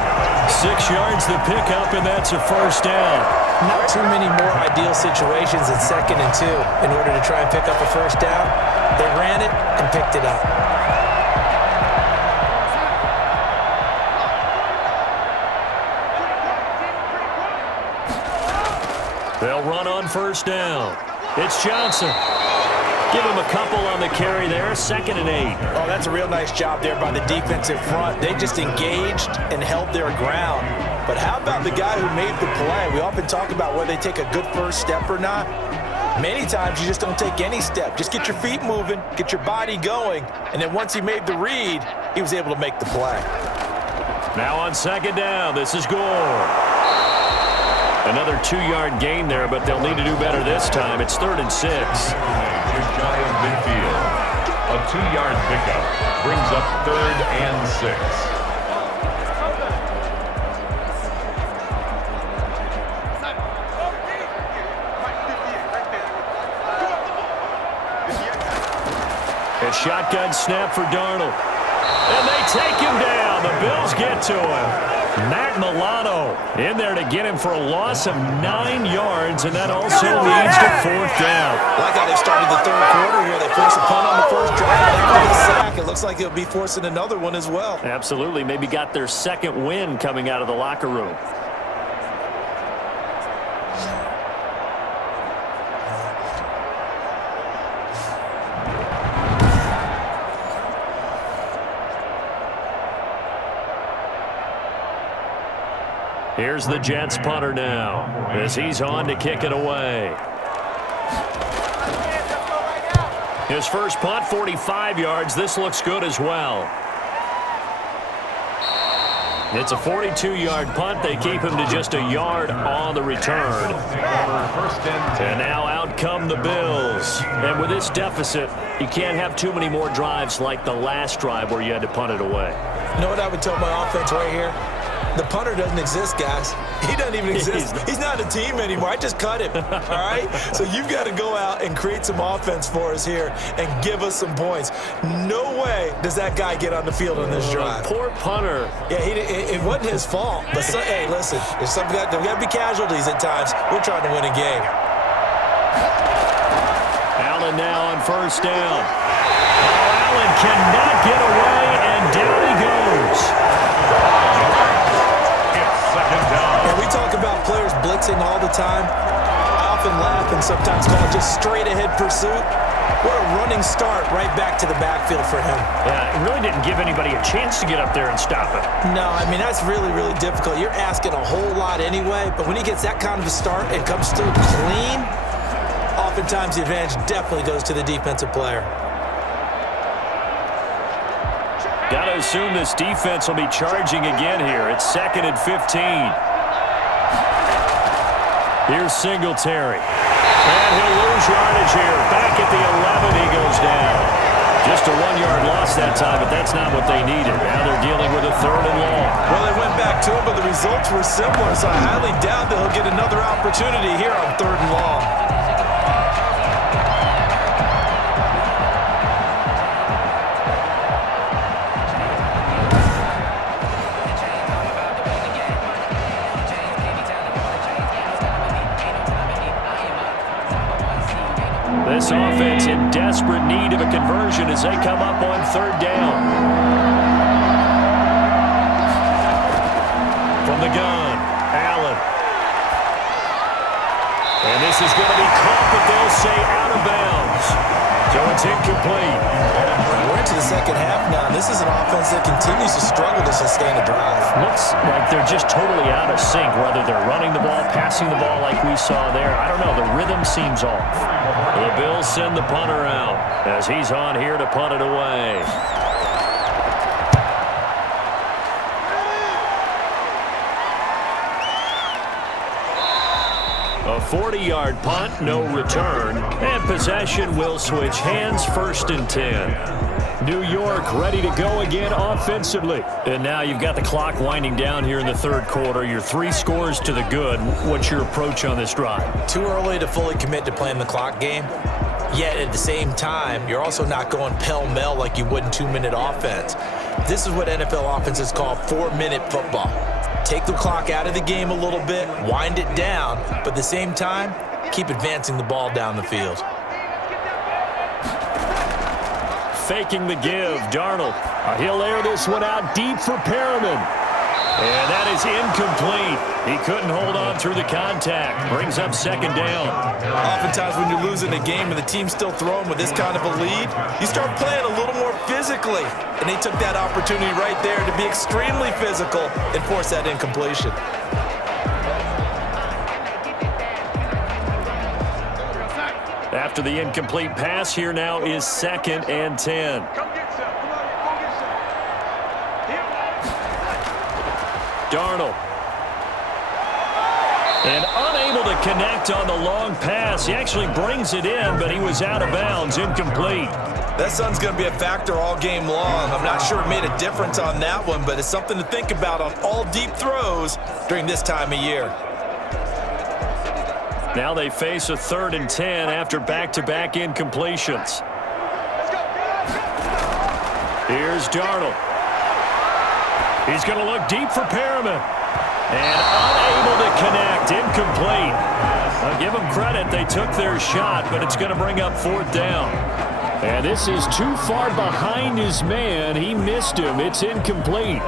6 yards the pickup, and that's a first down. Not too many more ideal situations in 2nd and 2 in order to try and pick up a first down. They ran it and picked it up. They'll run on first down. It's Johnson. Give him a couple on the carry there, 2nd and 8. Oh, that's a real nice job there by the defensive front. They just engaged and held their ground. But how about the guy who made the play? We often talk about whether they take a good first step or not. Many times you just don't take any step. Just get your feet moving, get your body going, and then once he made the read, he was able to make the play. Now on 2nd down, this is Gore. Another 2-yard gain there, but they'll need to do better this time. It's 3rd and 6. Just shy of midfield. A 2-yard pickup brings up 3rd and 6. A shotgun snap for Darnold. And they take him down. The Bills get to him. Matt Milano in there to get him for a loss of 9 yards, and that also leads to 4th down. Like how they started the 3rd quarter here. They forced a punt on the first drive after the sack. It looks like they'll be forcing another one as well. Absolutely. Maybe got their 2nd win coming out of the locker room. Here's the Jets punter now as he's on to kick it away. His first punt, 45 yards. This looks good as well. It's a 42-yard punt. They keep him to just a yard on the return. And now out come the Bills. And with this deficit, you can't have too many more drives like the last drive where you had to punt it away. You know what I would tell my offense right here? The punter doesn't exist, guys. He doesn't even exist. He's not a team anymore. I just cut him, all right? So you've got to go out and create some offense for us here and give us some points. No way does that guy get on the field on this drive. Poor punter. Yeah, it wasn't his fault. But, hey, listen, there's got to be casualties at times. We're trying to win a game. Allen now on first down. Oh, Allen cannot get away, and down he goes. And we talk about players blitzing all the time. I often laugh and sometimes call it just straight-ahead pursuit. What a running start right back to the backfield for him. Yeah, it really didn't give anybody a chance to get up there and stop it. No, I mean, that's really, really difficult. You're asking a whole lot anyway, but when he gets that kind of a start and comes through clean, oftentimes the advantage definitely goes to the defensive player. Got to assume this defense will be charging again here. It's 2nd and 15. Here's Singletary. And he'll lose yardage here. Back at the 11, he goes down. Just a 1-yard loss that time, but that's not what they needed. Now they're dealing with a 3rd and long. Well, they went back to him, but the results were similar, so I highly doubt that he'll get another opportunity here on 3rd and long. This offense in desperate need of a conversion as they come up on 3rd down. From the gun, Allen. And this is going to be caught, but they'll say out of bounds. So it's incomplete. We're into the second half now. This is an offense that continues to struggle to sustain a drive. Looks like they're just totally out of sync, whether they're running the ball, passing the ball like we saw there. I don't know. The rhythm seems off. The Bills send the punter out as he's on here to punt it away. A 40-yard punt, no return, and possession will switch hands, 1st and 10. New York ready to go again offensively. And now you've got the clock winding down here in the 3rd quarter. You're 3 scores to the good. What's your approach on this drive? Too early to fully commit to playing the clock game. Yet at the same time, you're also not going pell-mell like you would in 2-minute offense. This is what NFL offenses call 4-minute football. Take the clock out of the game a little bit, wind it down, but at the same time, keep advancing the ball down the field. Faking the give, Darnold. He'll air this one out deep for Perriman. And that is incomplete. He couldn't hold on through the contact. Brings up 2nd down. Oftentimes when you're losing a game and the team's still throwing with this kind of a lead, you start playing a little more physically. And they took that opportunity right there to be extremely physical and force that incompletion. After the incomplete pass, here now is 2nd and 10. Darnold. And unable to connect on the long pass. He actually brings it in, but he was out of bounds, incomplete. That sun's going to be a factor all game long. I'm not sure it made a difference on that one, but it's something to think about on all deep throws during this time of year. Now they face a 3rd and 10 after back-to-back incompletions. Here's Darnold. He's going to look deep for Perriman. And unable to connect, incomplete. I'll give them credit, they took their shot, but it's going to bring up 4th down. And this is too far behind his man. He missed him. It's incomplete.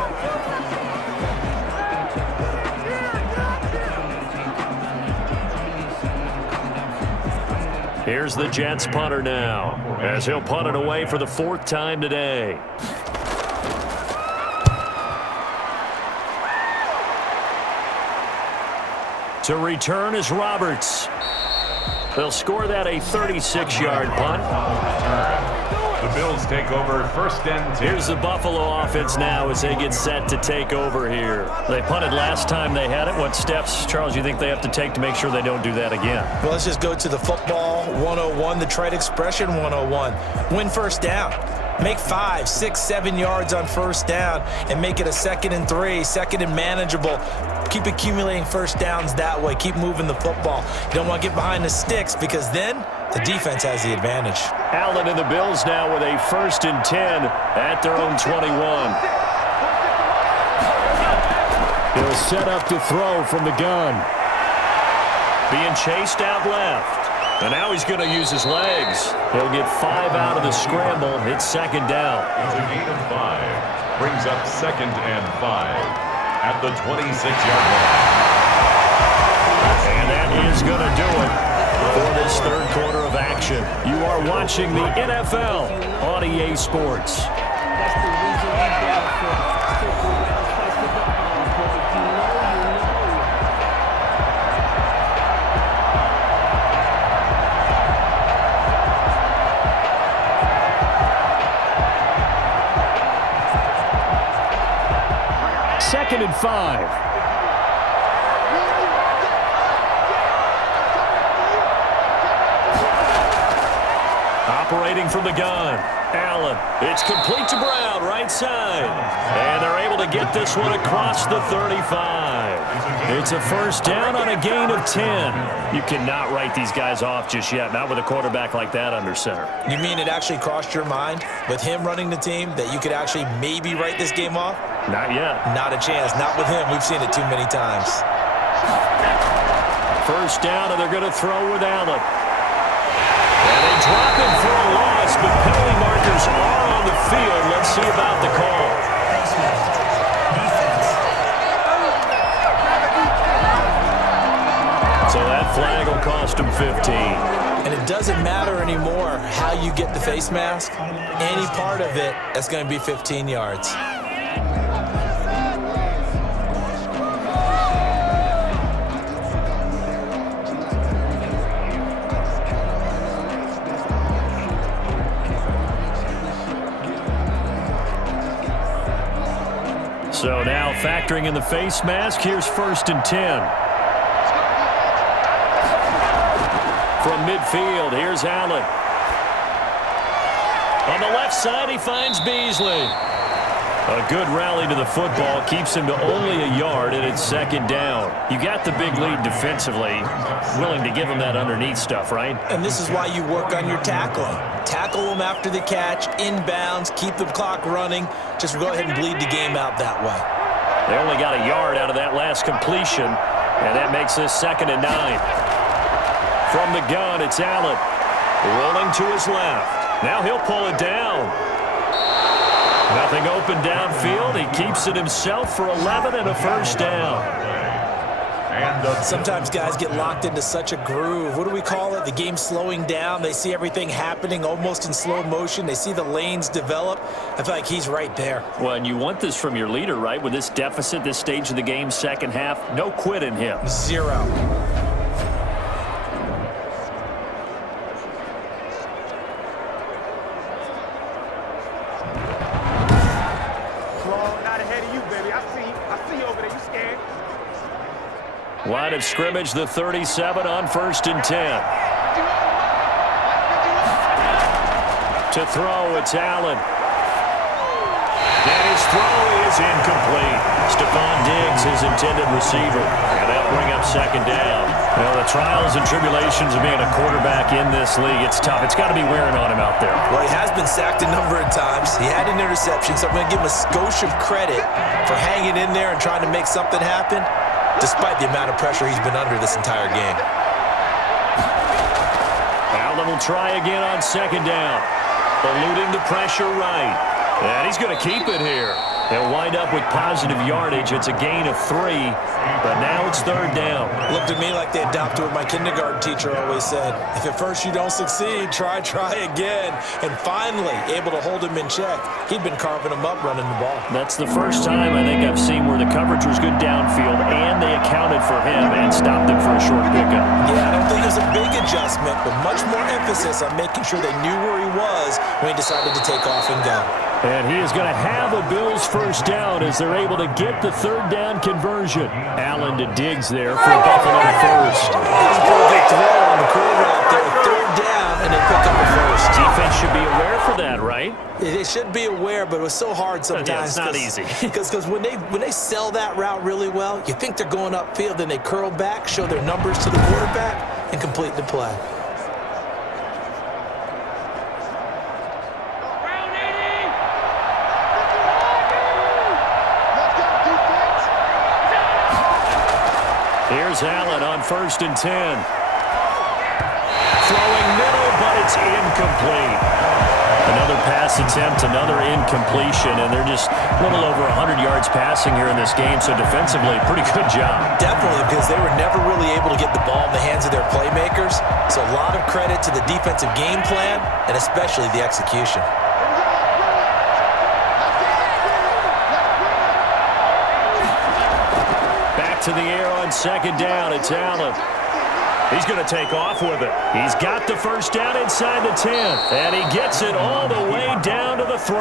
Here's the Jets punter now, as he'll punt it away for the 4th time today. To return is Roberts. They'll score that a 36-yard punt. The Bills take over 1st and 10. Here's the Buffalo offense now as they get set to take over here. They punted last time they had it. What steps, Charles, you think they have to take to make sure they don't do that again? Well, let's just go to the football 101, the trade expression 101. Win first down. Make 5, 6, 7 yards on first down and make it a 2nd and 3, 2nd and manageable. Keep accumulating first downs that way. Keep moving the football. You don't want to get behind the sticks because then the defense has the advantage. Allen and the Bills now with a 1st and 10 at their own 21. He'll set up to throw from the gun. Being chased out left. And now he's going to use his legs. He'll get 5 out of the scramble. It's 2nd down. It's a gain of 5. Brings up 2nd and 5 at the 26-yard line. And that is going to do it for this 3rd quarter of action. You are watching the NFL on EA Sports. Second and 5. Operating from the gun. Allen. It's complete to Brown, right side. And they're able to get this one across the 35. It's a 1st down on a gain of 10. You cannot write these guys off just yet, not with a quarterback like that under center. You mean it actually crossed your mind with him running the team that you could actually maybe write this game off? Not yet. Not a chance. Not with him. We've seen it too many times. 1st down, and they're going to throw with Allen. And they drop him for a loss, but penalty markers are on the field. Let's see about the call. So that flag will cost him 15. And it doesn't matter anymore how you get the face mask. Any part of it, that's going to be 15 yards. So now factoring in the face mask, here's 1st and 10. From midfield, here's Allen. On the left side, he finds Beasley. A good rally to the football keeps him to only a yard, and it's 2nd down. You got the big lead defensively. Willing to give him that underneath stuff, right? And this is why you work on your tackling. Tackle them after the catch, inbounds, keep the clock running. Just go ahead and bleed the game out that way. They only got a yard out of that last completion, and that makes this 2nd and 9. From the gun, it's Allen. Rolling to his left. Now he'll pull it down. Nothing open downfield. He keeps it himself for 11 and a 1st down. Sometimes guys get locked into such a groove. What do we call it? The game's slowing down. They see everything happening almost in slow motion. They see the lanes develop. I feel like he's right there. Well, and you want this from your leader, right? With this deficit, this stage of the game, 2nd half, no quit in him. 0. Line of scrimmage, the 37 on 1st and 10. To throw, it's Allen. And his throw is incomplete. Stephon Diggs, his intended receiver. And that'll bring up 2nd down. Well, the trials and tribulations of being a quarterback in this league, it's tough. It's got to be wearing on him out there. Well, he has been sacked a number of times. He had an interception, so I'm going to give him a skosh of credit for hanging in there and trying to make something happen, despite the amount of pressure he's been under this entire game. Allen will try again on 2nd down. Eluding the pressure right. And he's going to keep it here. They'll wind up with positive yardage. It's a gain of 3, but now it's 3rd down. Looked to me like they adopted what my kindergarten teacher always said. If at first you don't succeed, try again. And finally, able to hold him in check. He'd been carving him up running the ball. That's the first time I think I've seen where the coverage was good downfield, and they accounted for him and stopped him for a short pickup. Yeah, I don't think it was a big adjustment, but much more emphasis on making sure they knew where he was when he decided to take off and go. And he is going to have a Bills first down as they're able to get the third down conversion. Allen to Diggs there for Buffalo first. That was a pretty good throw on the curl route there. Third down, and they pick up the first. Defense should be aware for that, right? They should be aware, but it was so hard sometimes. Yeah, it's not easy. Because when they sell that route really well, you think they're going upfield, then they curl back, show their numbers to the quarterback, and complete the play. Here's Allen on 1st and 10. Throwing middle, but it's incomplete. Another pass attempt, another incompletion, and they're just a little over 100 yards passing here in this game, so defensively, pretty good job. Definitely, because they were never really able to get the ball in the hands of their playmakers, so a lot of credit to the defensive game plan, and especially the execution. To the air on 2nd down. It's Allen. He's going to take off with it. He's got the first down inside the 10, and he gets it all the way down to the 3.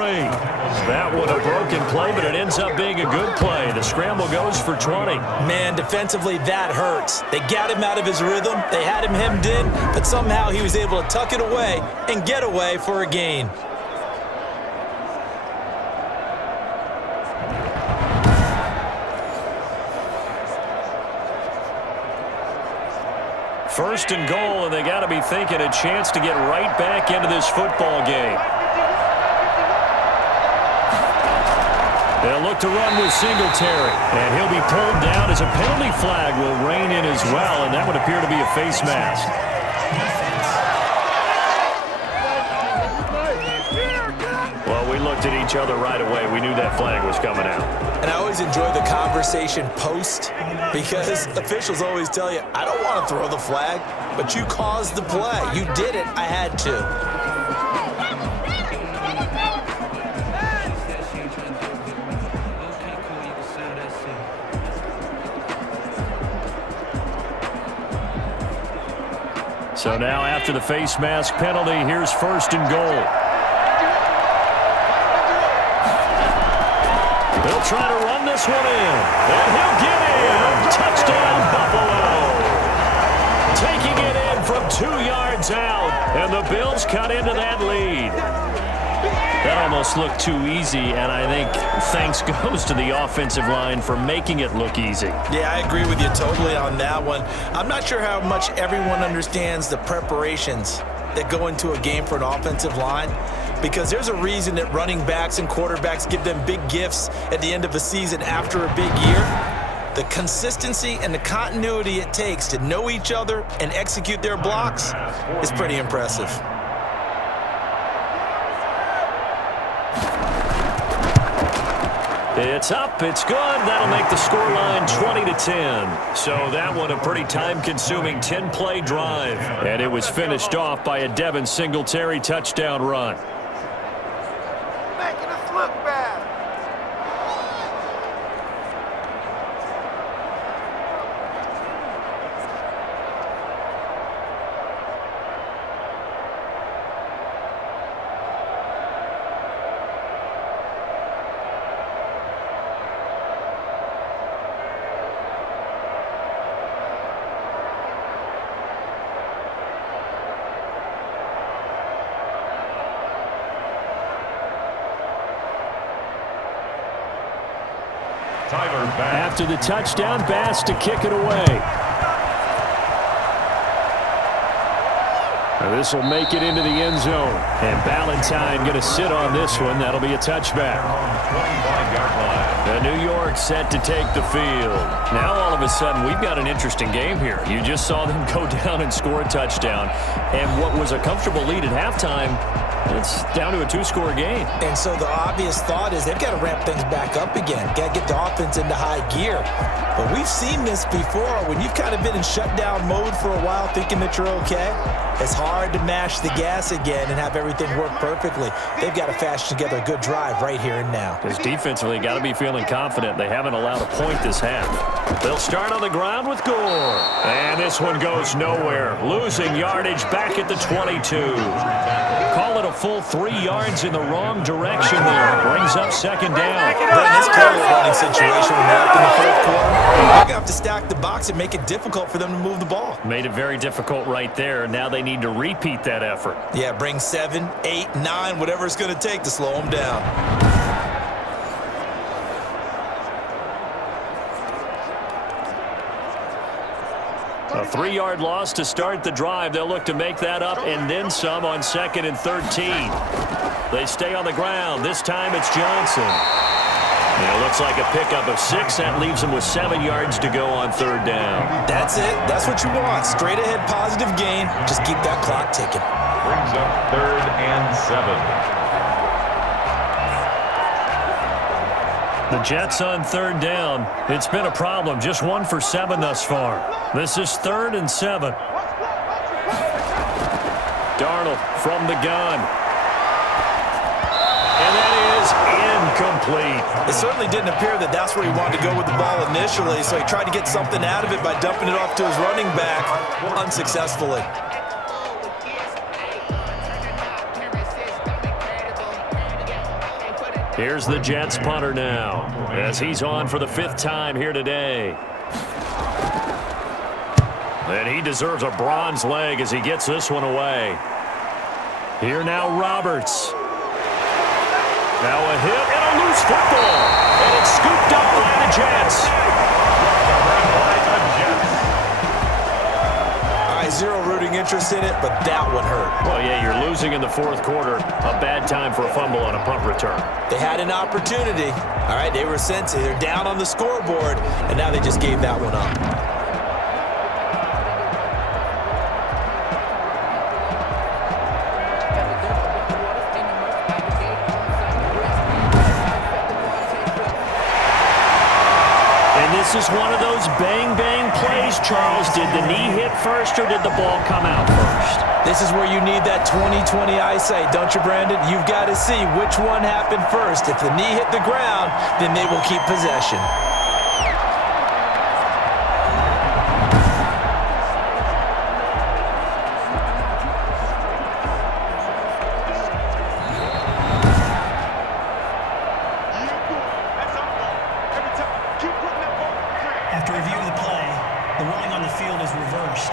That one a broken play, but it ends up being a good play. The scramble goes for 20. Man, defensively, that hurts. They got him out of his rhythm. They had him hemmed in, but somehow he was able to tuck it away and get away for a gain. First and goal, and they got to be thinking a chance to get right back into this football game. They'll look to run with Singletary, and he'll be pulled down as a penalty flag will rein in as well, and that would appear to be a face mask. Well, we looked at each other right away. We knew that flag was coming out. And I always enjoy the conversation post, because officials always tell you, I don't want to throw the flag, but you caused the play. You did it. I had to. So now after the face mask penalty, here's 1st and goal. They'll try to run this one in, and he'll get in. Touchdown, Buffalo. Taking it in from 2 yards out, and the Bills cut into that lead. That almost looked too easy, and I think thanks goes to the offensive line for making it look easy. Yeah, I agree with you totally on that one. I'm not sure how much everyone understands the preparations that go into a game for an offensive line, because there's a reason that running backs and quarterbacks give them big gifts at the end of a season after a big year. The consistency and the continuity it takes to know each other and execute their blocks is pretty impressive. It's up, it's good. That'll make the scoreline 20-10. So that one a pretty time-consuming 10-play drive. And it was finished off by a Devin Singletary touchdown run. Making us look bad. After the touchdown, Bass to kick it away. Now this will make it into the end zone. And Ballantyne going to sit on this one. That'll be a touchback. The New York set to take the field. Now all of a sudden we've got an interesting game here. You just saw them go down and score a touchdown. And what was a comfortable lead at halftime, it's down to a 2-score game. And so the obvious thought is they've got to ramp things back up again. Got to get the offense into high gear. But we've seen this before. When you've kind of been in shutdown mode for a while thinking that you're okay, it's hard to mash the gas again and have everything work perfectly. They've got to fashion together a good drive right here and now. Because defensively, got to be feeling confident. They haven't allowed a point this half. They'll start on the ground with Gore. And this one goes nowhere. Losing yardage back at the 22. Call it a full 3 yards in the wrong direction there. Brings up second down. But in this clearly a running situation when they're up in the fourth quarter, they're going to have to stack the box and make it difficult for them to move the ball. Made it very difficult right there. Now they need to repeat that effort. Yeah, bring 7, 8, 9, whatever it's going to take to slow them down. A 3-yard loss to start the drive. They'll look to make that up and then some on 2nd and 13. They stay on the ground. This time it's Johnson. And it looks like a pickup of 6. That leaves them with 7 yards to go on 3rd down. That's it. That's what you want. Straight ahead positive gain. Just keep that clock ticking. Brings up 3rd and 7. The Jets on 3rd down. It's been a problem. Just 1 for 7 thus far. This is 3rd and 7. Darnold from the gun. And that is incomplete. It certainly didn't appear that that's where he wanted to go with the ball initially, so he tried to get something out of it by dumping it off to his running back unsuccessfully. Here's the Jets punter now, as he's on for the 5th time here today. And he deserves a bronze leg as he gets this one away. Here now, Roberts. Now a hit and a loose football. And it's scooped up by the Jets. All right, zero rooting interest in it, but that one hurt. Well, yeah, you're losing in the 4th quarter. A bad time for a fumble on a punt return. They had an opportunity. All right, they were sensitive. They're down on the scoreboard, and now they just gave that one up. This is one of those bang-bang plays, Charles. Did the knee hit first or did the ball come out first? This is where you need that 20/20 eyesight, don't you, Brandon? You've got to see which one happened first. If the knee hit the ground, then they will keep possession. After reviewing the play, the ruling on the field is reversed.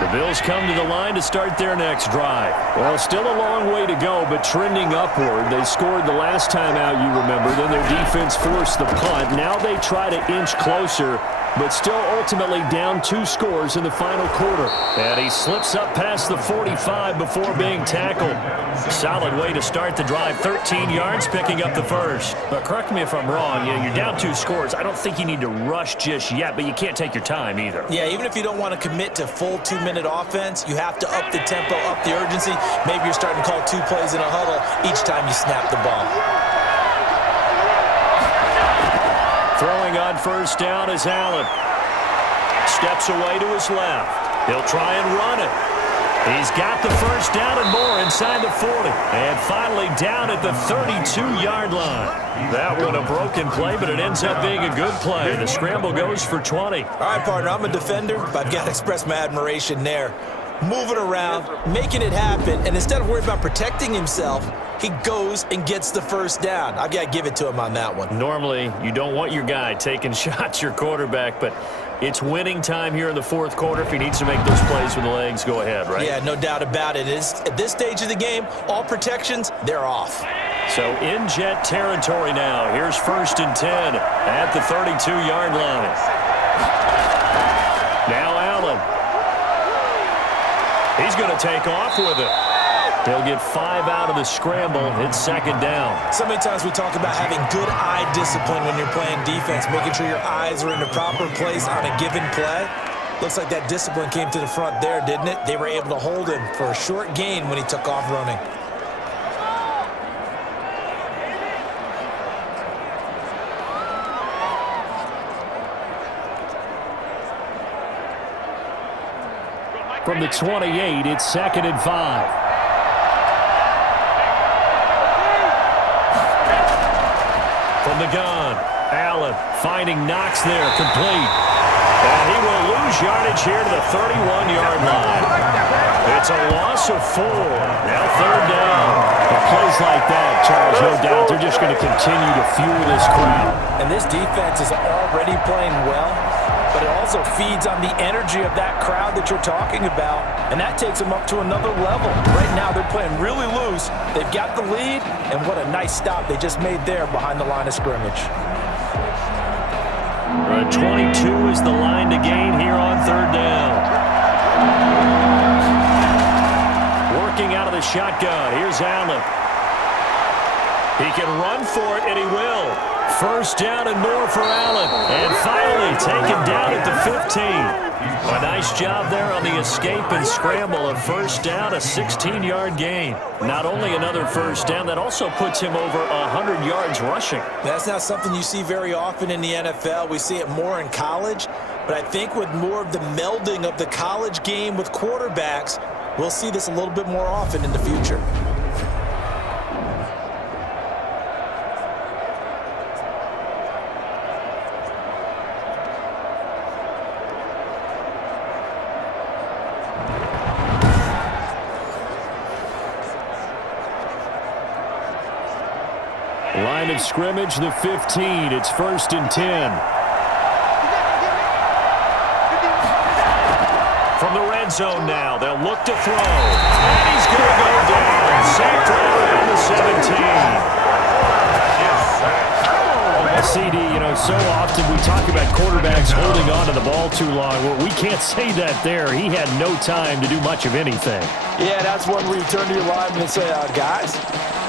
The Bills come to the line to start their next drive. Well, still a long way to go, but trending upward. They scored the last time out, you remember. Then their defense forced the punt. Now they try to inch closer, but still ultimately down 2 scores in the final quarter. And he slips up past the 45 before being tackled. Solid way to start the drive. 13 yards, picking up the first. But correct me if I'm wrong. You're down 2 scores. I don't think you need to rush just yet, but you can't take your time either. Yeah, even if you don't want to commit to full 2-minute offense, you have to up the tempo, up the urgency. Maybe you're starting to call 2 plays in a huddle each time you snap the ball. Throwing on 1st down is Allen. Steps away to his left. He'll try and run it. He's got the 1st down and more inside the 40. And finally down at the 32-yard line. That one a broken play, but it ends up being a good play. The scramble goes for 20. All right, partner, I'm a defender, but I've got to express my admiration there. Moving around, making it happen, and instead of worrying about protecting himself, he goes and gets the 1st down. I've got to give it to him on that one. Normally, you don't want your guy taking shots, your quarterback, but it's winning time here in the 4th quarter. If he needs to make those plays with the legs, go ahead, right? Yeah, no doubt about it. At this stage of the game, all protections, they're off. So in Jet territory now. Here's 1st and 10 at the 32-yard line. Now Allen. He's going to take off with it. He'll get 5 out of the scramble. It's 2nd down. So many times we talk about having good eye discipline when you're playing defense, making sure your eyes are in the proper place on a given play. Looks like that discipline came to the front there, didn't it? They were able to hold him for a short gain when he took off running. From the 28, it's 2nd and 5. From the gun, Allen finding Knox there, complete. And he will lose yardage here to the 31-yard line. It's a loss of 4. Now 3rd down. But plays like that, Charles, no doubt, they're just going to continue to fuel this crowd. And this defense is already playing well, but it also feeds on the energy of that crowd that you're talking about, and that takes them up to another level. Right now, they're playing really loose. They've got the lead, and what a nice stop they just made there behind the line of scrimmage. 22 is the line to gain here on 3rd down. Working out of the shotgun. Here's Allen. He can run for it, and he will. 1st down and more for Allen. And finally taken down at the 15. A nice job there on the escape and scramble. A 1st down, a 16-yard gain. Not only another 1st down, that also puts him over 100 yards rushing. That's not something you see very often in the NFL. We see it more in college. But I think with more of the melding of the college game with quarterbacks, we'll see this a little bit more often in the future. Line of scrimmage, the 15. It's 1st and 10. From the red zone now, they'll look to throw. And he's going to go down. Sacked right around the 17. CD, so often we talk about quarterbacks holding on to the ball too long. Well, we can't say that there. He had no time to do much of anything. Yeah, that's one where you turn to your lineman and say, guys,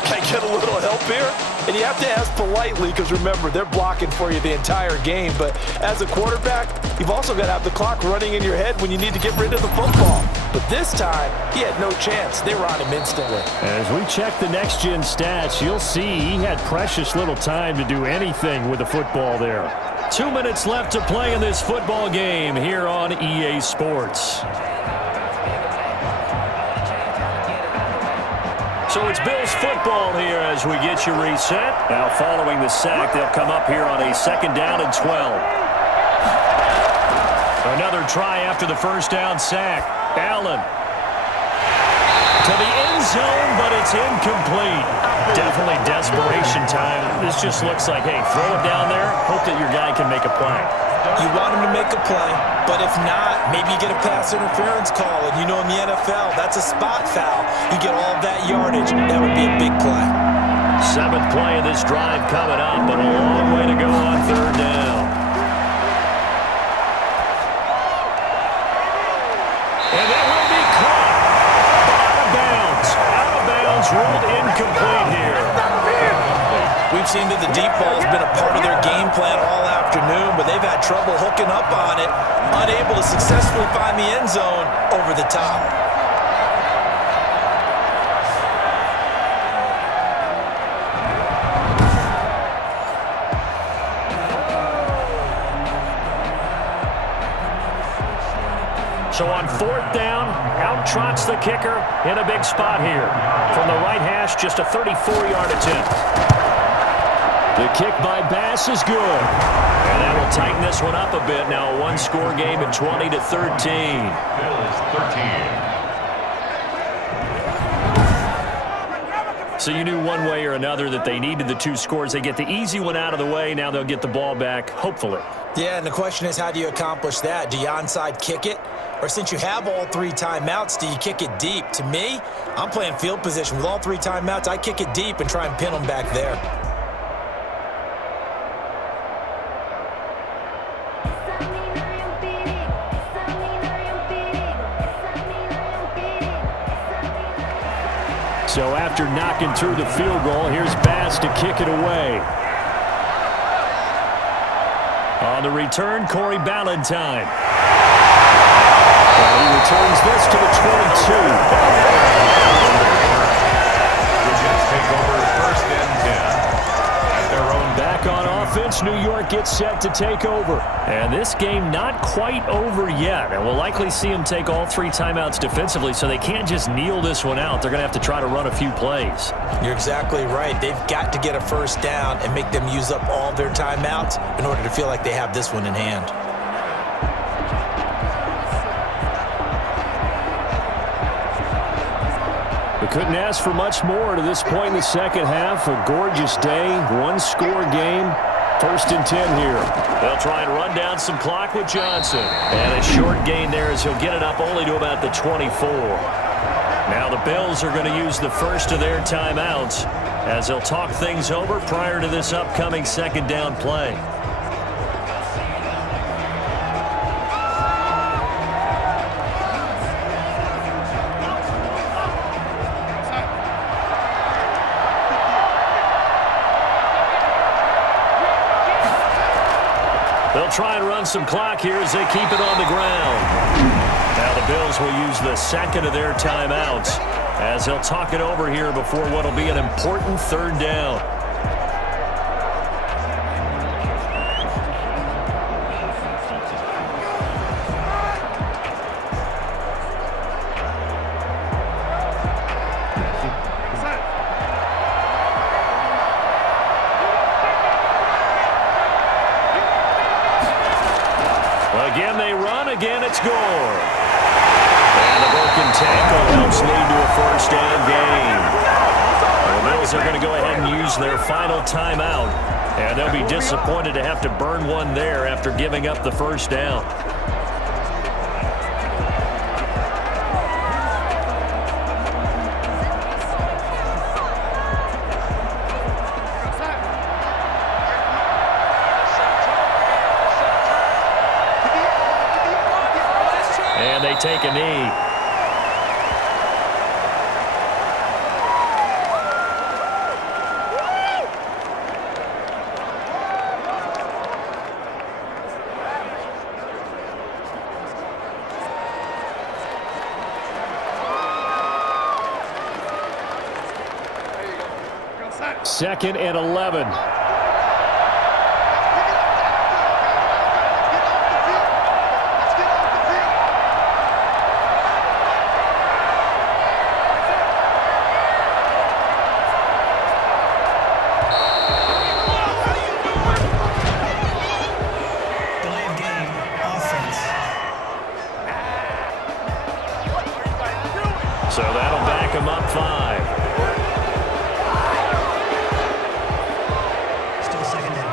can I get a little help here? And you have to ask politely because, remember, they're blocking for you the entire game. But as a quarterback, you've also got to have the clock running in your head when you need to get rid of the football. But this time, he had no chance. They were on him instantly. As we check the next-gen stats, you'll see he had precious little time to do anything with the football there. 2 minutes left to play in this football game here on EA Sports. So it's Bills football here as we get you reset. Now following the sack, they'll come up here on a 2nd down and 12. Another try after the 1st down sack. Allen to the end zone, but it's incomplete. Definitely desperation time. This just looks like, hey, throw it down there, hope that your guy can make a play. You want him to make a play, but if not, maybe you get a pass interference call. And in the NFL, that's a spot foul. You get all of that yardage. That would be a big play. 7th play of this drive coming up, but a long way to go on 3rd down. And that will be caught. Out of bounds. Out of bounds, ruled incomplete here. We've seen that the deep ball has been a part of their game plan all afternoon, but they've had trouble hooking up on it, unable to successfully find the end zone over the top. So on 4th down, out trots the kicker in a big spot here. From the right hash, just a 34-yard attempt. The kick by Bass is good. And that will tighten this one up a bit. Now a 1-score game at 20-13. Bills 13. So you knew one way or another that they needed the 2 scores. They get the easy one out of the way. Now they'll get the ball back, hopefully. Yeah, and the question is, how do you accomplish that? Do you onside kick it? Or since you have all 3 timeouts, do you kick it deep? To me, I'm playing field position. With all 3 timeouts, I kick it deep and try and pin them back there. So after knocking through the field goal, here's Bass to kick it away. On the return, Corey Ballantyne. Well, he returns this to the 22. The Jets take over 1st and 10 at their own. Back on offense, New York gets set to take over. And this game not quite over yet. And we'll likely see them take all 3 timeouts defensively, so they can't just kneel this one out. They're going to have to try to run a few plays. You're exactly right. They've got to get a first down and make them use up all their timeouts in order to feel like they have this one in hand. We couldn't ask for much more to this point in the second half. A gorgeous day, 1-score game. 1st and 10 here. They'll try and run down some clock with Johnson. And a short gain there as he'll get it up only to about the 24. Now the Bills are going to use the first of their timeouts as they'll talk things over prior to this upcoming second down play. They'll try and run some clock here as they keep it on the ground. Now the Bills will use the second of their timeouts as they'll talk it over here before what will be an important 3rd down. Again, they run. Again, it's Gore. And a broken tackle helps lead to a first down gain. The Bills are going to go ahead and use their final timeout. And they'll be disappointed to have to burn one there after giving up the first down. And they take a knee. Second and 11. So that'll back him up 5. Still second down.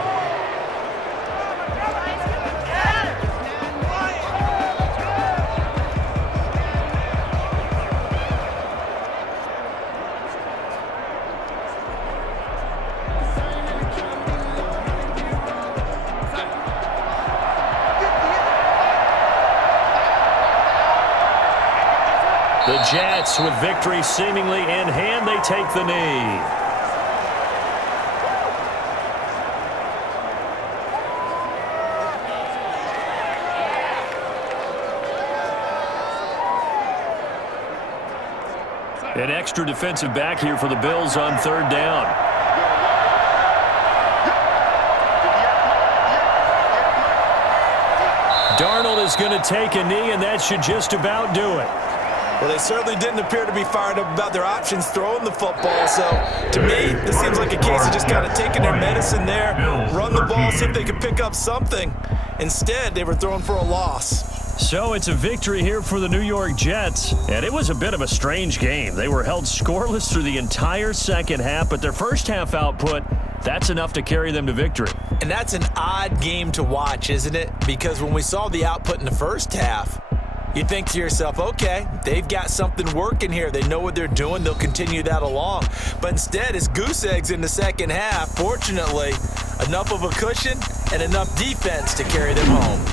The Jets, with victory seemingly in hand, they take the knee. An extra defensive back here for the Bills on 3rd down. Darnold is going to take a knee, and that should just about do it. Well, they certainly didn't appear to be fired up about their options throwing the football. So, to me, this seems like a case of just kind of taking their medicine there, run the ball, see if they could pick up something. Instead, they were throwing for a loss. So it's a victory here for the New York Jets, and it was a bit of a strange game. They were held scoreless through the entire second half, but their first half output, that's enough to carry them to victory. And that's an odd game to watch, isn't it? Because when we saw the output in the first half, you think to yourself, okay, they've got something working here. They know what they're doing. They'll continue that along. But instead, it's goose eggs in the second half. Fortunately, enough of a cushion and enough defense to carry them home.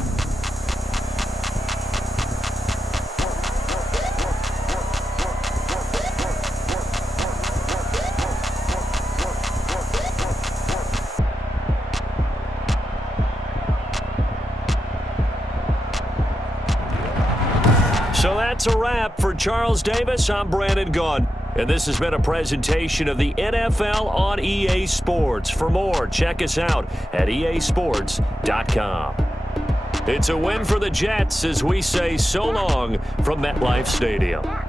So that's a wrap. For Charles Davis, I'm Brandon Gaudin. And this has been a presentation of the NFL on EA Sports. For more, check us out at easports.com. It's a win for the Jets as we say so long from MetLife Stadium.